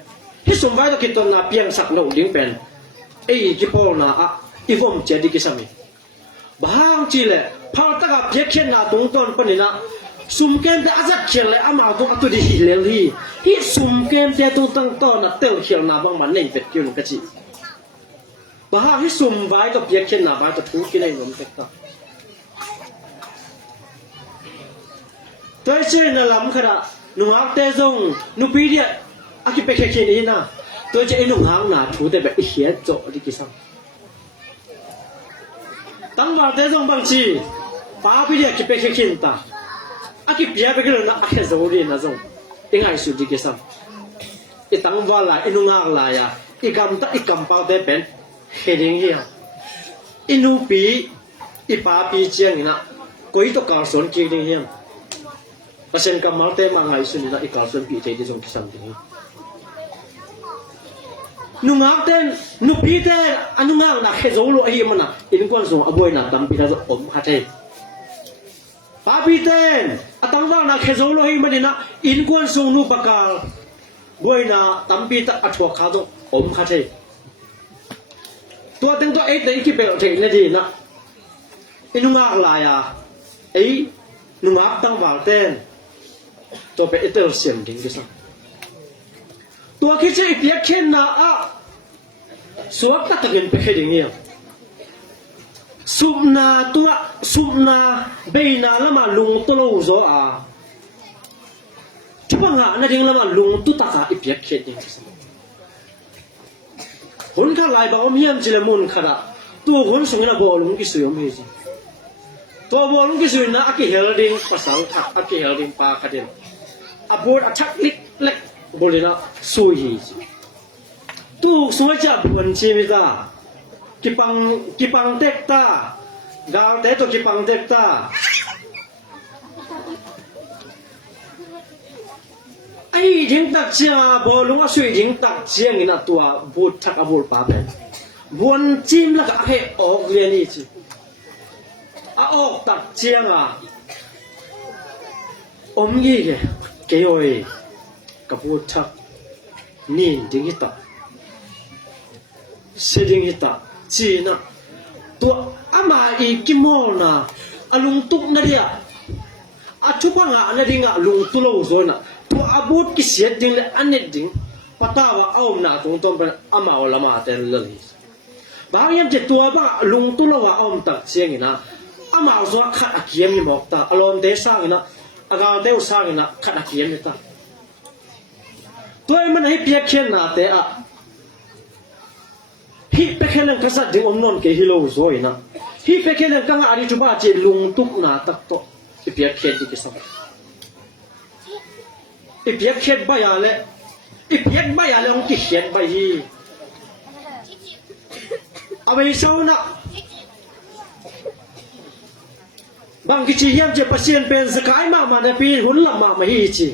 ที่สุ่มไว้ต้องคิดตัวนะเพียงสักหนึ่งดิ้งเป็นไอ้กี่ป้องนะอีฟอมเจดีกี่สามีบางจีเลยพอตั้งกับเพียงเขียนนะตรงต้นปนินะสุ่มเกณฑ์แต่อาจจะเขียนเลยอามาตัวดีหิเลนที่สุ่มเกณฑ์แต่ตรงตั้งต้นนะเตลเขียนนะบางมันเนี่ยเป็ดกิ้วกระจีบ้าให้สุ่มไว้กับเพียงเขียนหน้าไว้กับทุกข์กินอะไรนมเต็กต่อตัวเช่นนั่นลำขนาดนุ่งหางเตจงนุ่งปีเดียอากิเปกเขียนนี่นะตัวเช่นนุ่งหางหน้าถูแต่แบบเขียนโจดิกิซังตั้งว่าเตจงบางทีป้าปีเดียกิเปกเขียนตาอากิเปียไปกันเลยนะอากิโจดีนะจงยังไงสุดดิกิซังอีตั้งว่าละอีนุ่งหางละยาอีกำตาอีกำเป้าเตเป็นเฮดิงเฮียอินูปีอีป้าปีเจียงนี่นะก็อีตัวการสอนกินเฮียเปอร์เซ็นต์กำมัลเต้มาไงสุดนี่นะอีการสอนปีเจดีส่งที่สัมผัสนุ่งหางเต้นนุ่งปีเต้อันนุ่งหางนะแค่โจโลเฮียมันนะอินกวนส่งอบวยนะดำปีนะอมฮัตเต้ป้าปีเต้อัตังว่านะแค่โจโลเฮียมันนี่นะอินกวนส่งนุ่งปากกาบวยนะดำปีตะอัดหัวขาตัวอมฮัตเต้ตัวตั้งตัวเอ็ดเด็กที่เป็นเทคนิคดีนะไอ้นุ่งหางลายไอ้นุ่งหางตั้งวางเต้นตัวเป็นเอเตอร์เสียมดิ้งที่สังตัวคิดจะเปียกเข็นนะสวมตะตะเกินไปแค่ดิ้งเงี้ยสุบนาตัวสุบนาเบยนาละมาลุงตัวเราโซ่ชุบงานะดิ้งละมาลุงตัวตะกาเปียกเข็นดิ้งที่สังคนข้าลายบ่าวมียมจิเลมุนขนาดตัวคนส่งนะบ่าวลุงกิสุยมเฮจิตัวบ่าวลุงกิสุยนะอากิเฮลดิ้งภาษาทักอากิเฮลดิ้งปาคดีนอาบูดอาชักเล็กเล็กบริณะสุยเฮจิ tu suai cha buan chi mi ta ki pang tek ta gal te to ki pang tek ta ai ding tak chia bo lunga sui ding tak chiang ina tua but thak abul pa ben buan chim la ka he ok le ni chi a ok tak chiang a om gi ke oi ka but thak nin ding ita seding ita chi na tua ama I ki mol na alung tuk na dia athupa nga na dinga lung tulo zo na to abot ki siat ding le anet ding patawa aum na tung tom pa ama wala ma ten lali ba yam je tua ba lung tulo wa aum tak chiang ina ama zo khat akiam ni mok ta alom de sang ina aga de sang ina khat akiam ni ta toy man hi pia khen na te a hi pe khen ka sa ding om non ke hi lo zo ina hi pe khen ka nga ari tu ba je lung tuk na tak to hi pia khen ti ke sa I piak khet ba ya le I piak ba ya le ong ki khet ba hi abai sau na bang ki chi hiam je pasien pen zakai ma ma na pi hun la ma ma hi chi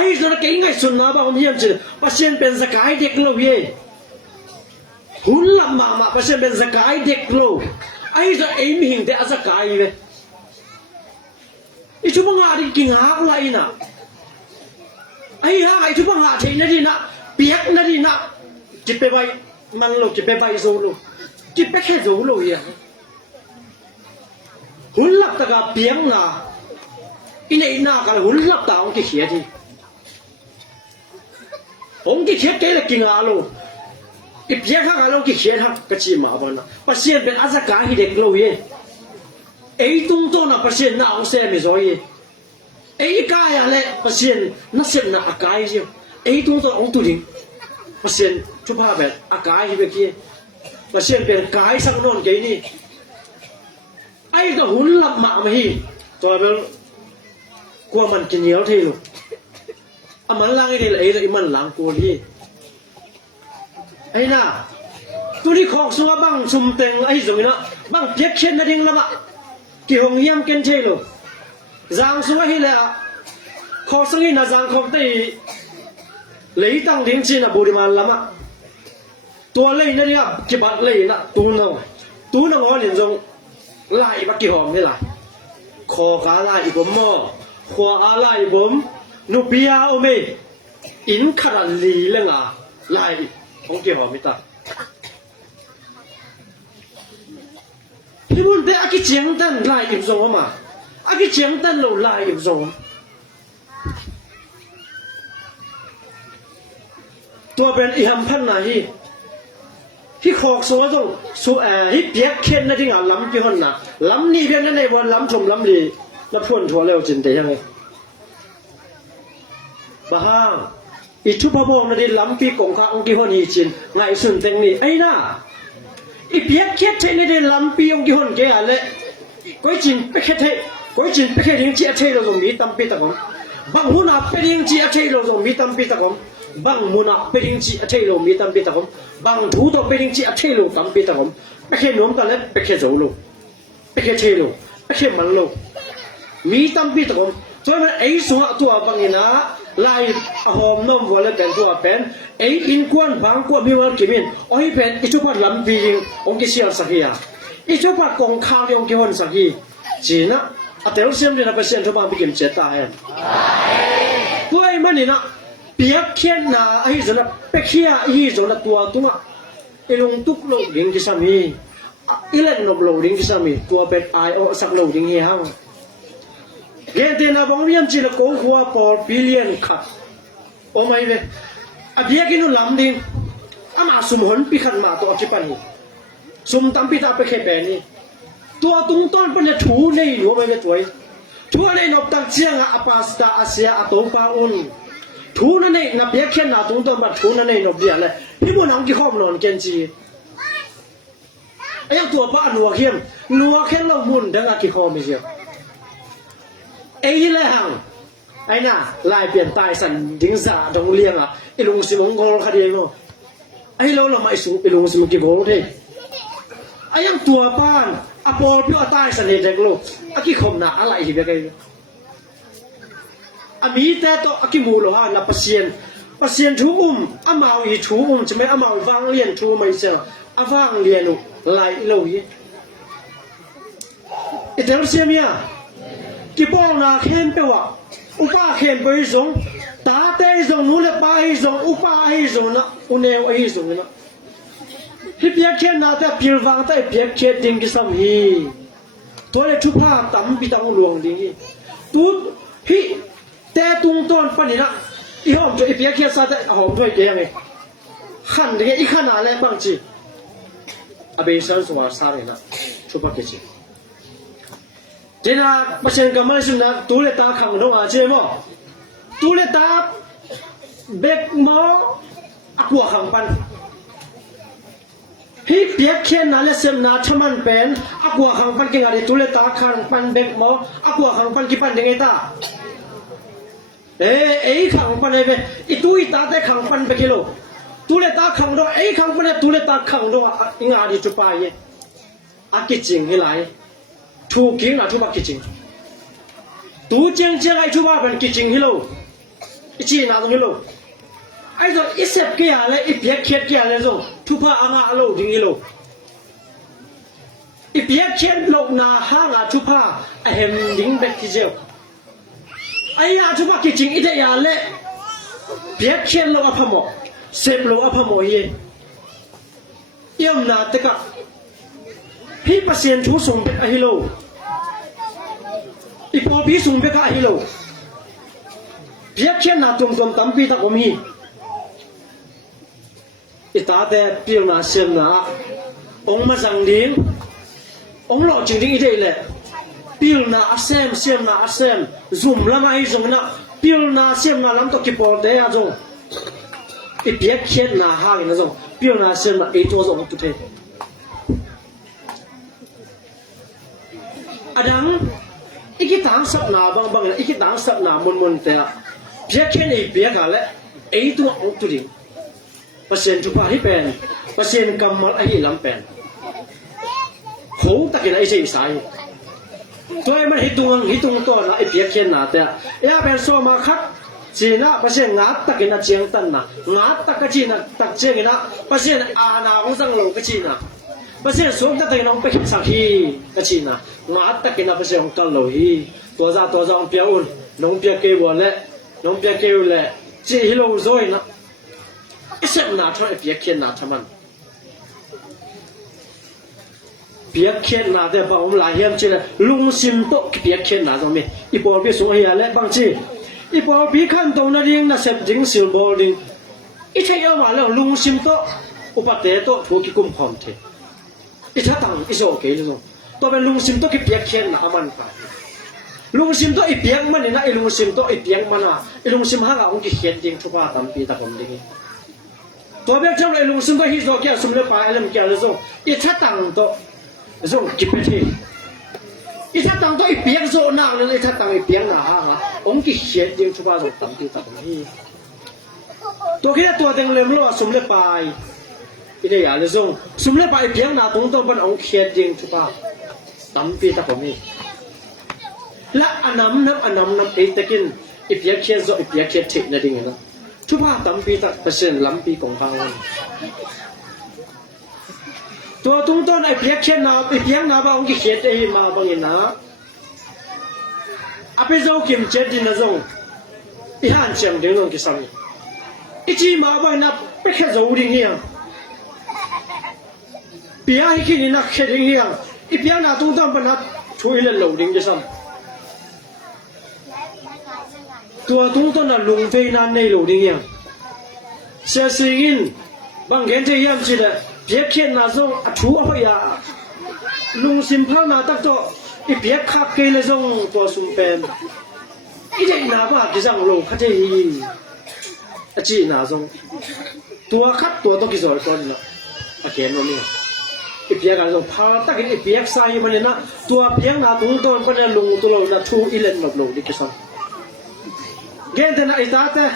ai zo na ke ngai sun na ba om hiam je pasien pen zakai dek lo ye hun la ma ma pasien pen zakai dek lo ai zo ai mi hing de azakai le I chu ma nga ri king hak lai na ai ha ai thu bang ha the na di na piak na di na ki pe bai man lo ki pe bai zo lo ki pe khe zo lo ya hun lap ta ga piang na ine na ka hun lap ta ong ki khia di ong ki khia ke la ki nga lo ki piak ha ga lo ki khia ha ka chi ma ba na pasien ben azaka hi dek lo ye ei tung to na pasien na ong se mi zo ye ei ka ya le pasien na sem na akai je ei tu to ong tu ding pasien chu pa be akai hi be ki pasien be kai sang non ke ni ai ka hun lap ma ma hi to be kwa man kin yel the lu aman lang ni le ei le man lang ko li ai na tu ri khok su bang sum teng ai zo na bang piek khen na ding la ma ki hong yam ken the lu giang xuống hi là khó sinh là giang không thì lấy tăng đến chi là bồ đề man lắm ạ tua lấy nó đi ạ cái bát lấy nó tu nó ngó liền dùng lại bắt cái hòm thế là khó cá lại bấm mò khoa lại bấm nụ bia ôm ấy in khát lì lên à lại không cái hòm ấy ta thì muốn để cái chiến tranh lại im dùng mà cái chiến tranh lâu lại im dùng tua bên iham phan na hi khok so jong su hi piak khen na dinga lam ki hon na lam ni ben na nei bon lam thom lam li na phun thua leo chin te yang ba ha I thu pa bong na di lam pi kong kha ong ki hon hi chin ngai sun teng ni ai na I piak khet the na di lam pi ong ki hon ke ale koi chin pe khet the koi chin pe khet ding chi a the lo jong mi tam pi ta kom bang hu na pe ding chi a the lo jong mi tam pi ta kom bang muna peding chi a thelo mi tam pi ta kom bang thu to peding chi a thelo tam pi ta kom pe khe nom ta le pe khe zo lo pe khe thelo pe khe man lo mi tam pi ta kom choi ma ei su a tu a bang ina lai a hom nom wo le pen tu a pen ei in kwan bang ko mi wal ki min oi pen I chu pat lam pi ring ong ki sial sa hiya I chu pat kong kha le ong ki hon sa hi chi na a tel sem de na pa sen tho bang pi kim che ta hen koi ma ni na piak khen na ai zo na pe khia hi zo na tua tunga ilung tuk lo ding ki sami ilen no lo ding ki sami tua pet ai o sak lo ding hi hang gen te na bang riam chi la ko hua por billion kha o mai ve a biak inu lam ding ama sum hon pi khan ma to chi pan ni sum tam pi ta pe khe pe ni tua tung ton pa ne thu nei no mai ve toi thu nei no tak chiang a pasta asia a to pa un thu na nei na piak khen na tung ton ba thu na nei no bia le hi mo nang ki khom lon ken chi ai tua pa nuwa khen lo mun da nga ki khom mi sia ai le hang ai na lai pian tai san ding za dong liang a ilung si mong gol kha di no ai lo la mai su ilung su ki gol the ayam tua pan apol pyo atai san he dek lo aki khom na ala hi be kai ami te to aki mu lo ha na pasien thu amao hi thu chme amao wang lian thu mai se awang lian lu lai lo hi itel siamia ki bong na khen pe wa upa khen pe zong ta te zong nu le pa hi zong upa hi zong na uneu hi zong na hi pia khen na ta pil wang ta pia khen ding ki sam hi to le thu pha tam pi tang luang ding hi tu hi te tung ton pa ni na i hom jo i pia khen sa ta hom doi ke yang ai khan de i khan na le bang chi abe san so wa sa re na thu pa ke chi Dina pasien kamal sumna tule ta khang dong a che mo tule ta bek mo akwa khang pan hi piak khen na le sem na thaman pen akwa khang pan ke ngari tule ta khang pan bek mo akwa khang pan ki pan deng eta ei khang pan be I tu I ta te khang pan be kilo tule ta khang do ei khang pan tule ta khang do ngari chu pa ye akijing hi lai thu kiến là thu bạc kịch tú chiang chiang ai thu ba phần kịch hi lo chi nào dong hi lo ai rồi ít xếp kia lại ít biết khét kia lại rồi thu ba anga lo ding hi lo ít biết khét lo na ha nga thu ba hem ding bek ki jeo ai ya thu ba kịch ít ya lại biết khét lo apa mo xếp lo apa mo ye yom na te ka hi pasien thu sung bek a hi lo I po bi sung bek a hi lo biak chen na tum tam pi ta kom hi I ta te pil na sem na ong ma jang ding ong lo ching ding I dei le pil na asem sem na asem zum lama hi zum na pil na sem na lam to ki por de a jong I biak chen na ha na jong pil na sem na e to jong tu the adang ikitang sap na bang ikitang sap na mun te pia ken ei pia ga le ei tu ong tu ding pasien tu pa hi pen pasien kamal ai lam pen ho ta ke ai sei sai toy man hitung to na ei pia ken na te ya pen so ma khat chi na pasien ngat ta ke na chiang tan na ngat ta ka chi na tak che ke na pasien a na ong sang lo ka chi na pasien som ta te nong pe sa hi ka chi na ngat ta ke na pasien ong tal lo hi to za ong pia un nong pia ke bo le nong pia ke le chi hi lo zoi na isem na tho e pia khen na thaman pia khen na de ba om la hiam chi le lung sim to pia khen na zo me I por bi su hi le bang chi I por bi khan to na ding na sep ding sil bol ding I che ya wa le lung sim to upate to thu ki kum khom the I tha tang I so ke lo to ben lung sim to ki pia khen na aman pa lung sim to I piang man na I lung sim to I piang man na I lung sim ha ga ong ki khen ding thu ba tam pi ta kom ding to be chang le lung sim to hi zo kya sum le pa alam kya le zo I tha tang to zo ki pe thi I tha tang to I piang zo na le I tha tang I piang na ha ga ong ki khen ding thu ba zo tam pi ta kom hi to ke to deng le lo sum le pai I de ya le zo sum le pai piang na tong to ban ong khen ding thu ba tam pi ta kom hi la anam nam e takin ipia khe zo ipia khe thik na ding na thu ba tam pi ta pasien lam pi kong hang to tung ton ipia khe na ipia na ba ong ki khe te hi ma bang na ape zo kim che din na zo I han chang de long ki sam I chi ma ba na pe khe zo ding hi pia hi ki ni na khe ding hi ipia na tung ton ba na thui le lo ding ki sam tua tung ton na lung fei na nei lo ding yang se singin bang gen te yam chi da pia khen na zo a thu ho ya lung sim phang na tak to I pia khap ke le zong to sum pen I de na ba ki jang lo kha te hi a chi na zong tua khat tua to ki zor kon na a ken no ni I pia ga zo pha tak I pia sai man na tua pia na tung ton pa na lung to lo na thu I len lo di ki sam gen te na I ta te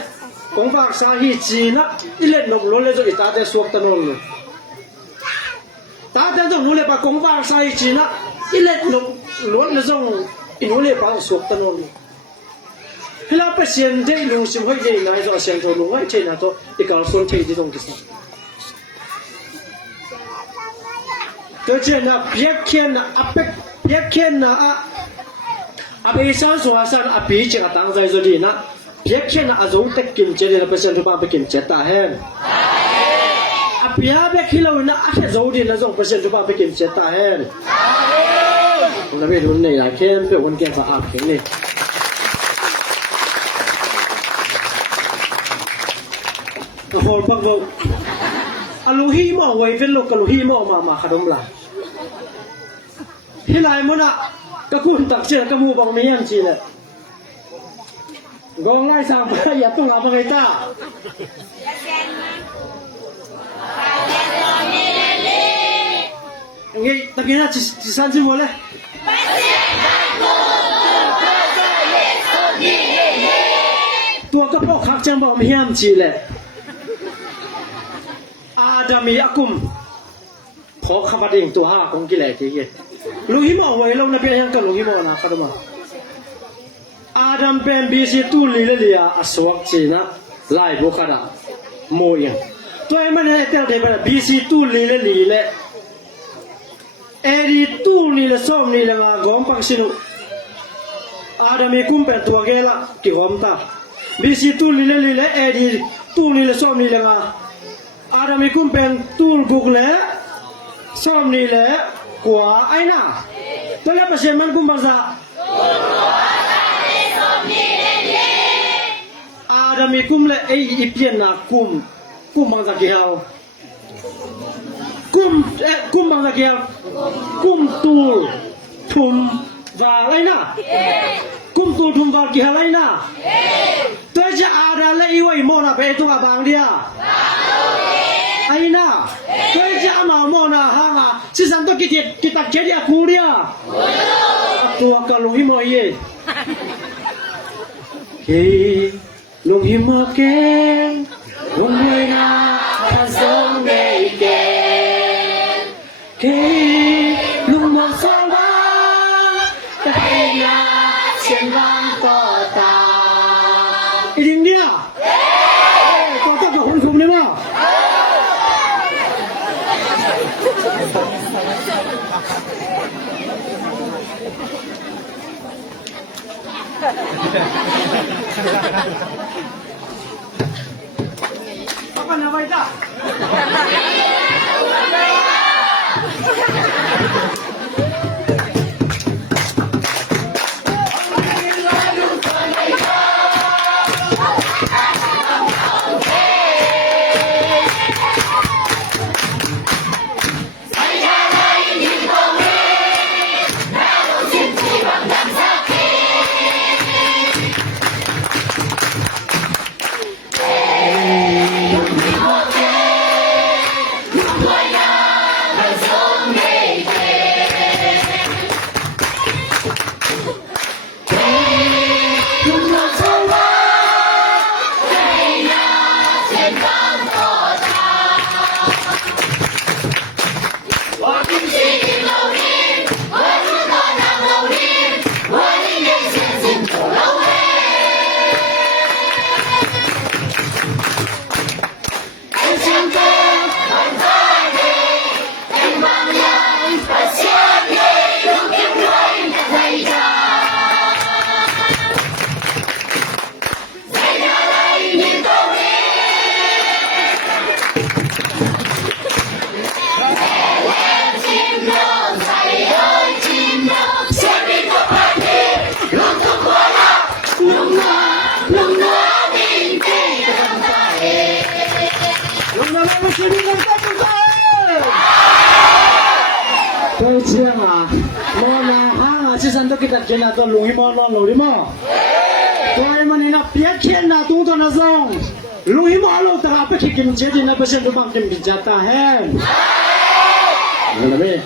กงฝากสาฮีจีนะอิเล็ดนกล้นเลยจะอิตาเตสวกตะนนตาเตจงนูเลยปะกงฝากสาฮีจีนะอิเล็ดนกล้นเลยจงอินูเลยปะสวกตะนนเวลาไปเสียนเดลุงสิมห้อยเดนายจะเสียนโตลุงไว้เชนะโตอีกาลส่วนเทจิตรงกิสตัวเจนะเพียกเขียนนะอเป็กเพียกเขียนนะอเบซันสวาสันอปีจิกตังใจจุดีนะเพียกเขียนนะอจงเต็กกิมเจดีนะเปอร์เซ็นต์ทุบานไปกิมเจตาเฮนอเปียเบคิลาวินะอาเขจดีนะจงเปอร์เซ็นต์ทุบานไปกิมเจตาเฮนคนนั้นไม่รู้เนี่ยนะเข้มเปรี้ยวคนเก่งกว่าอาเข่งนี่โหปังวอลูฮีมอไว้เป็นลูกอลูฮีมอมาขนมละที่ไหนมันอ่ะก็คุณตักเชื่อกมูบังเมียนจีเลยกองไล่สามไปอย่าต้องรับอะไรตาอย่างงี้ตะกี้น่ะจิสันจิโมเลยตัวก็พอคักจังบังเมียนจีเลยอาดามีอากุมพอขบัดเองตัวห้าของกิเลสที่เกิดลุงหิมเอาไว้ลงในเพียงกับลุงหิมเอานะครับมาอาดัมเป็นบีซีตูลีเลลียอสวักจีนะไล่บุคคลโมยังตัวเองมันให้เท่าเดิมนะบีซีตูลีเลลีเลเอริตูลีเลส้มลีเลงากอมปักสินุอาดัมีกุมเป็นตัวเกล่ะกิกอมตาบีซีตูลีเลลีเลเอริตูลีเลส้มลีเลงาอาดัมีกุมเป็นตูลกุกเลส้มลีเลกว่าไอ้น่ะตัวเล็กประเสริฐมันกุมภาษาอาดามีกุมเลไอ้อีเปียนน่ะกุมบางสักเกี่ยวกุมบางสักเกี่ยวกุมตูทุมวาอะไรน่ะกุมตูทุมวากี่อะไรน่ะตัวจะอาดาเลอีไว้โมน่ะไปตัวบางเดียไอ้น่ะตัวจะอามาโมน่ะฮะสิสันตัวkita jadi aku diaตัวก็ลงหิมะเย่เฮ้ลงหิมะเก่งลงเลยนะถ้าส่งได้เก่งเฮ้ลงมองสว่างแต่ให้ยาเชียนวางก็ตาอีดิงเนี่ยก็ต้องกับคนคุมเนี่ยมั้งapa nama itu? Tôi chưa mà mò là hang chỉ sản tôi kita kena tôi lùng mò lo lùng mò tôi mà nên là biết khen là tung cho nó xong lùng mò lo ta phải khi kim chế thì nó phải xem tôi bằng kim chế ta hen là咩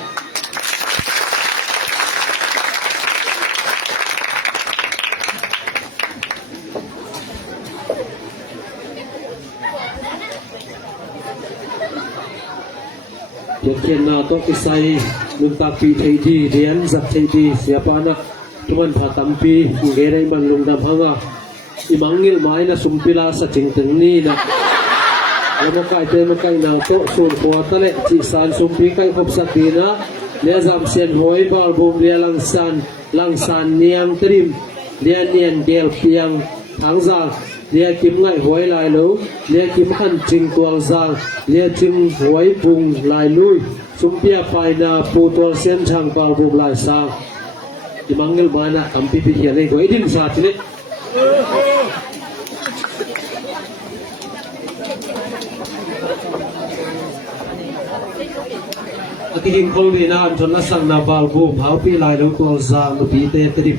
เพียงเขียนนาตกอิไซนุนตาปีไทยดีเรียนจับไทยดีเสียปานะทุมันพาตัมปีเกเรมันลงดำหังอ่ะอิมังงิลไม้นะสุมพิลาสจิงถึงนี่นะแล้วมาไก่เตมาไก่นาโตส่วนหัวตะเละจิสานสุมปีไก่ครบสักปีนะเลี้ยจำเสียนหอยบาลบุมเลี้ยลังซานเนียงตริมเลี้ยเนียนเดียวเพียงทางจากเลี้ยกิมไล่หวยลายลูเลี้ยกิมขันจิงตัวจางเลี้ยจิงหวยปุงลายลุยสุมเปียไปนาปูตัวเสียนช่างบาลบุมลายสางอิมังงิลมานะอัมพิพิเฮียเลยหวยดิ้นสาดเลยอธิหิงคนนี้นะอันชนละสังนาบาลบูมหาปีลายลูตัวจางลูปีเตตริบ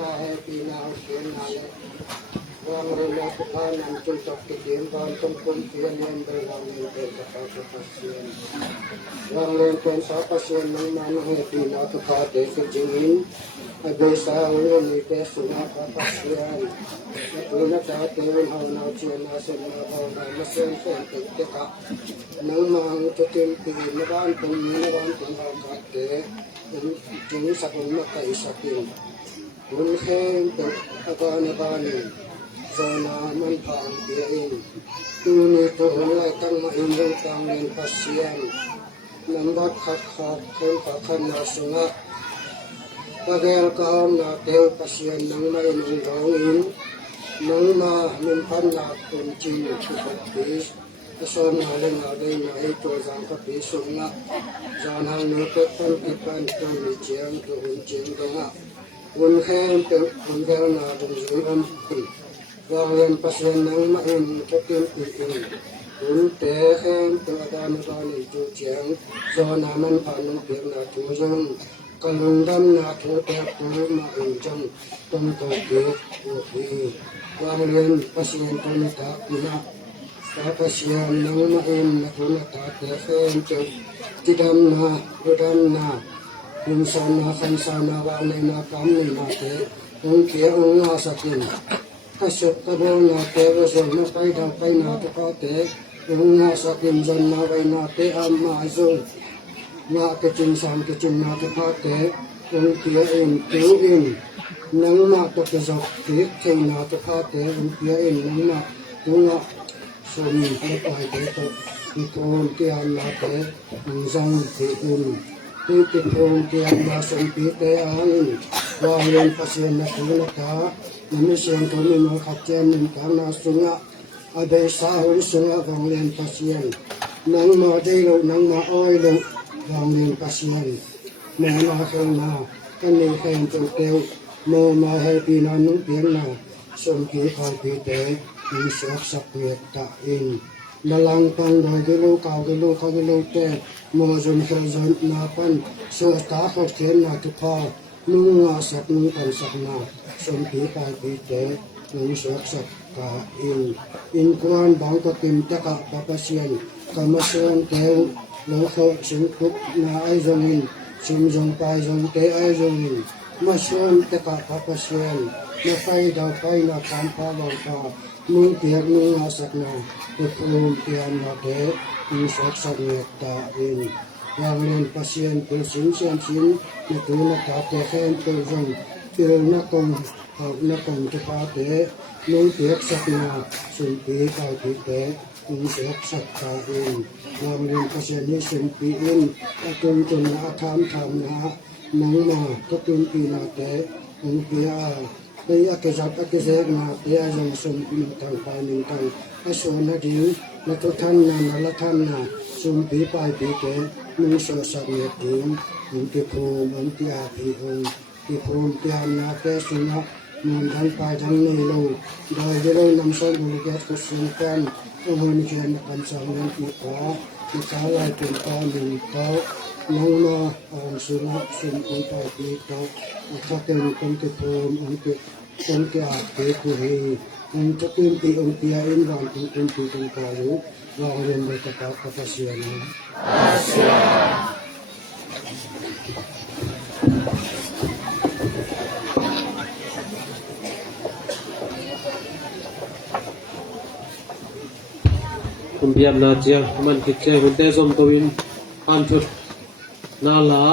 na pina usin na wang rela kupanan tuntok kitin ban tungkol pian yang berwangi berkapasian wang lempun sa pasien ng manang pina kepada kejingin abai sa ulo ni tesuna kapasian natuna dati hau na china sena hau na masen sen teka nang mang tutimpi naban tung hau kate jing sakun makai sakin kun khen agana zona man pang piain tuni to lai tang ma indong tang len pasien nambat khat khen pakhan na sunga pagel kaom na teu pasien nang ma indong dongin nang ma min pan na kun chin chupis son na len na dei na e to jang ka pi sunga jan hang no te pan ki pan to ni chiang to hun chiang donga un khen te un gel na dong zui am pi wang len pasien nang ma in ke tin pi in un te khen to dan ba ni chu chiang zo na man pa nu pi na tu jang kalung dam na thu te tu ma in jang tong to ke u pi wang len pasien to ni ta ina ta pasien nang ma in na tu na ta te khen chu ti dam na in san na khan sa na wa ne na kam ni na te un ke un na sa tin kasuk kabong na te so na pai da pai na ta ka te un na sa tin jan na vai na te am ma zo na ke chin sam ke chin na ta ka te un ke in tu in nang ma to ke zo ke ke na ta ka te un ke in nang ma tu na so ni ta pai te to ki ton ke an na te un zang te un ti pong ke an ma som pi te an wa yen pasien na tu na ta nami siang to ni no khatchen nin ka na sunga adai sa hu sunga wang len pasien nang ma dei lo nang ma oi lo wang len pasien na na khang na kan ni khen to teu mo ma happy na nu pian na som ki khai pi te ni sok sak pet ta in nalang pang doi ke lo ka ke lo kha ke lo te mo zon khel zon na pan so ta kho chen na tu kha nu nga sak nu kan sak na som pi pai pi te nu sok sak ka in kwan bang ka kim ta ka pa pasien ka ma song teu lo kho sing kup na ai zong in sim zong pai zong te ai zong in ma song ta ka pa pasien na pai da pai na kan pa long ka nu tiak nu nga sak na te phum tian na te nu sok sak ne ta in yang len pasien pe sin sian sin na tu na ta te khen pe zong til na kong na kong te pa te nu tiak sak na sun pi kai pi te nu sok sak ta in yang len pasien ni sun pi in ta tung tung na tham na nang ma ka tung pi na te nu pi a pe a ke zat a ke zek na pe a jong sun pi tang pa ni tang a so na ding na to than na na la than na sun pi pai pi te nu so sak ne ting nu te phu man ti a pi hong ti phu ti an na pe sun na nun dhan pai dhan ni lo dai de lo nam so bu ke ko sun kan o hon ke na kan sang len pi pa ti ka lai tin pa ni to nang ma ang sun na sun pi pai pi to ka te ni kon te phu an te kon ke a te ku he ang ka tin pi ang pi a in wan tin tin pi tong ka lu wa ren de ka ka pasien naคุณเบียมนาเจียงมันคิดเจหุ่นเตซอมตวินอันทุดนาลา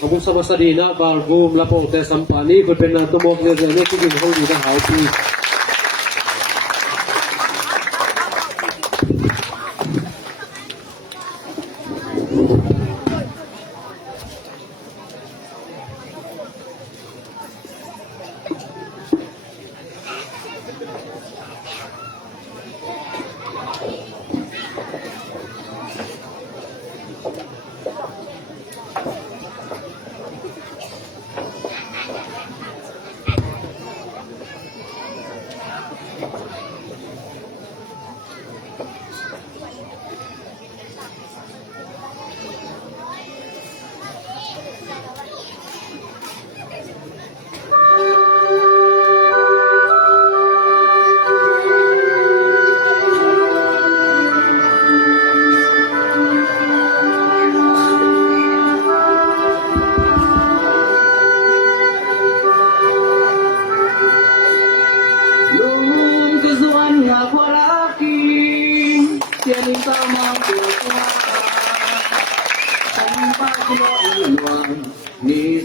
อาบุษบสดีนะบาลบูมละโปเตสัมปานีคุณเป็นนาตุโมกเนเจเนที่กินห้องดีนะหาวปี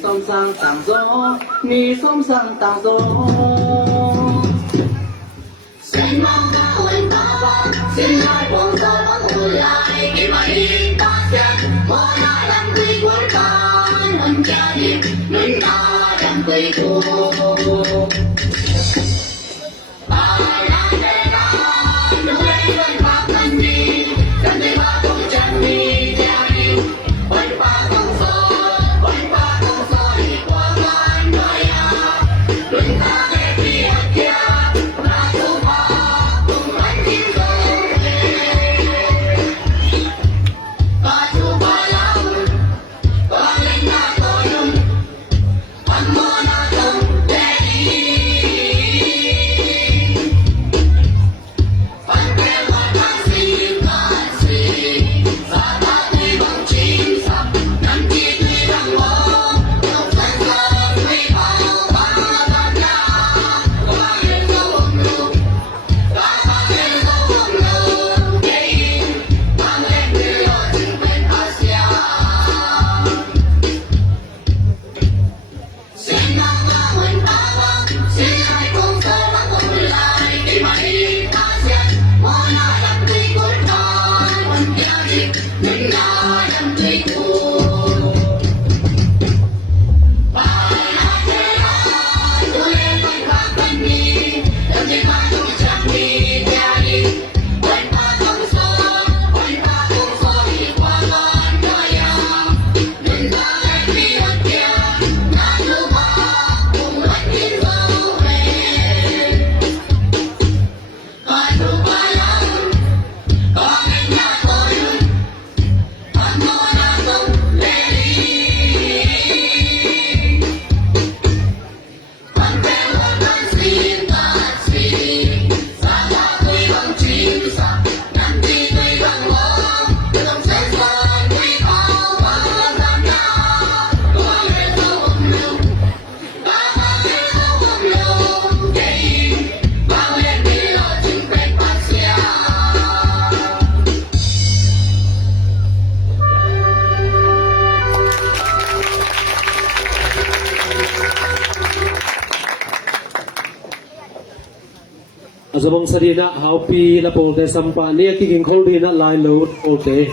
松上当中，你松上当中。谁忙他问爸爸，现在工作忙不来，给我一把枪，我拿两对棍棒，我家里能拿两对鼓。Azabang sadina haupi la pol de sampa ne ki king khol dina lai lo ote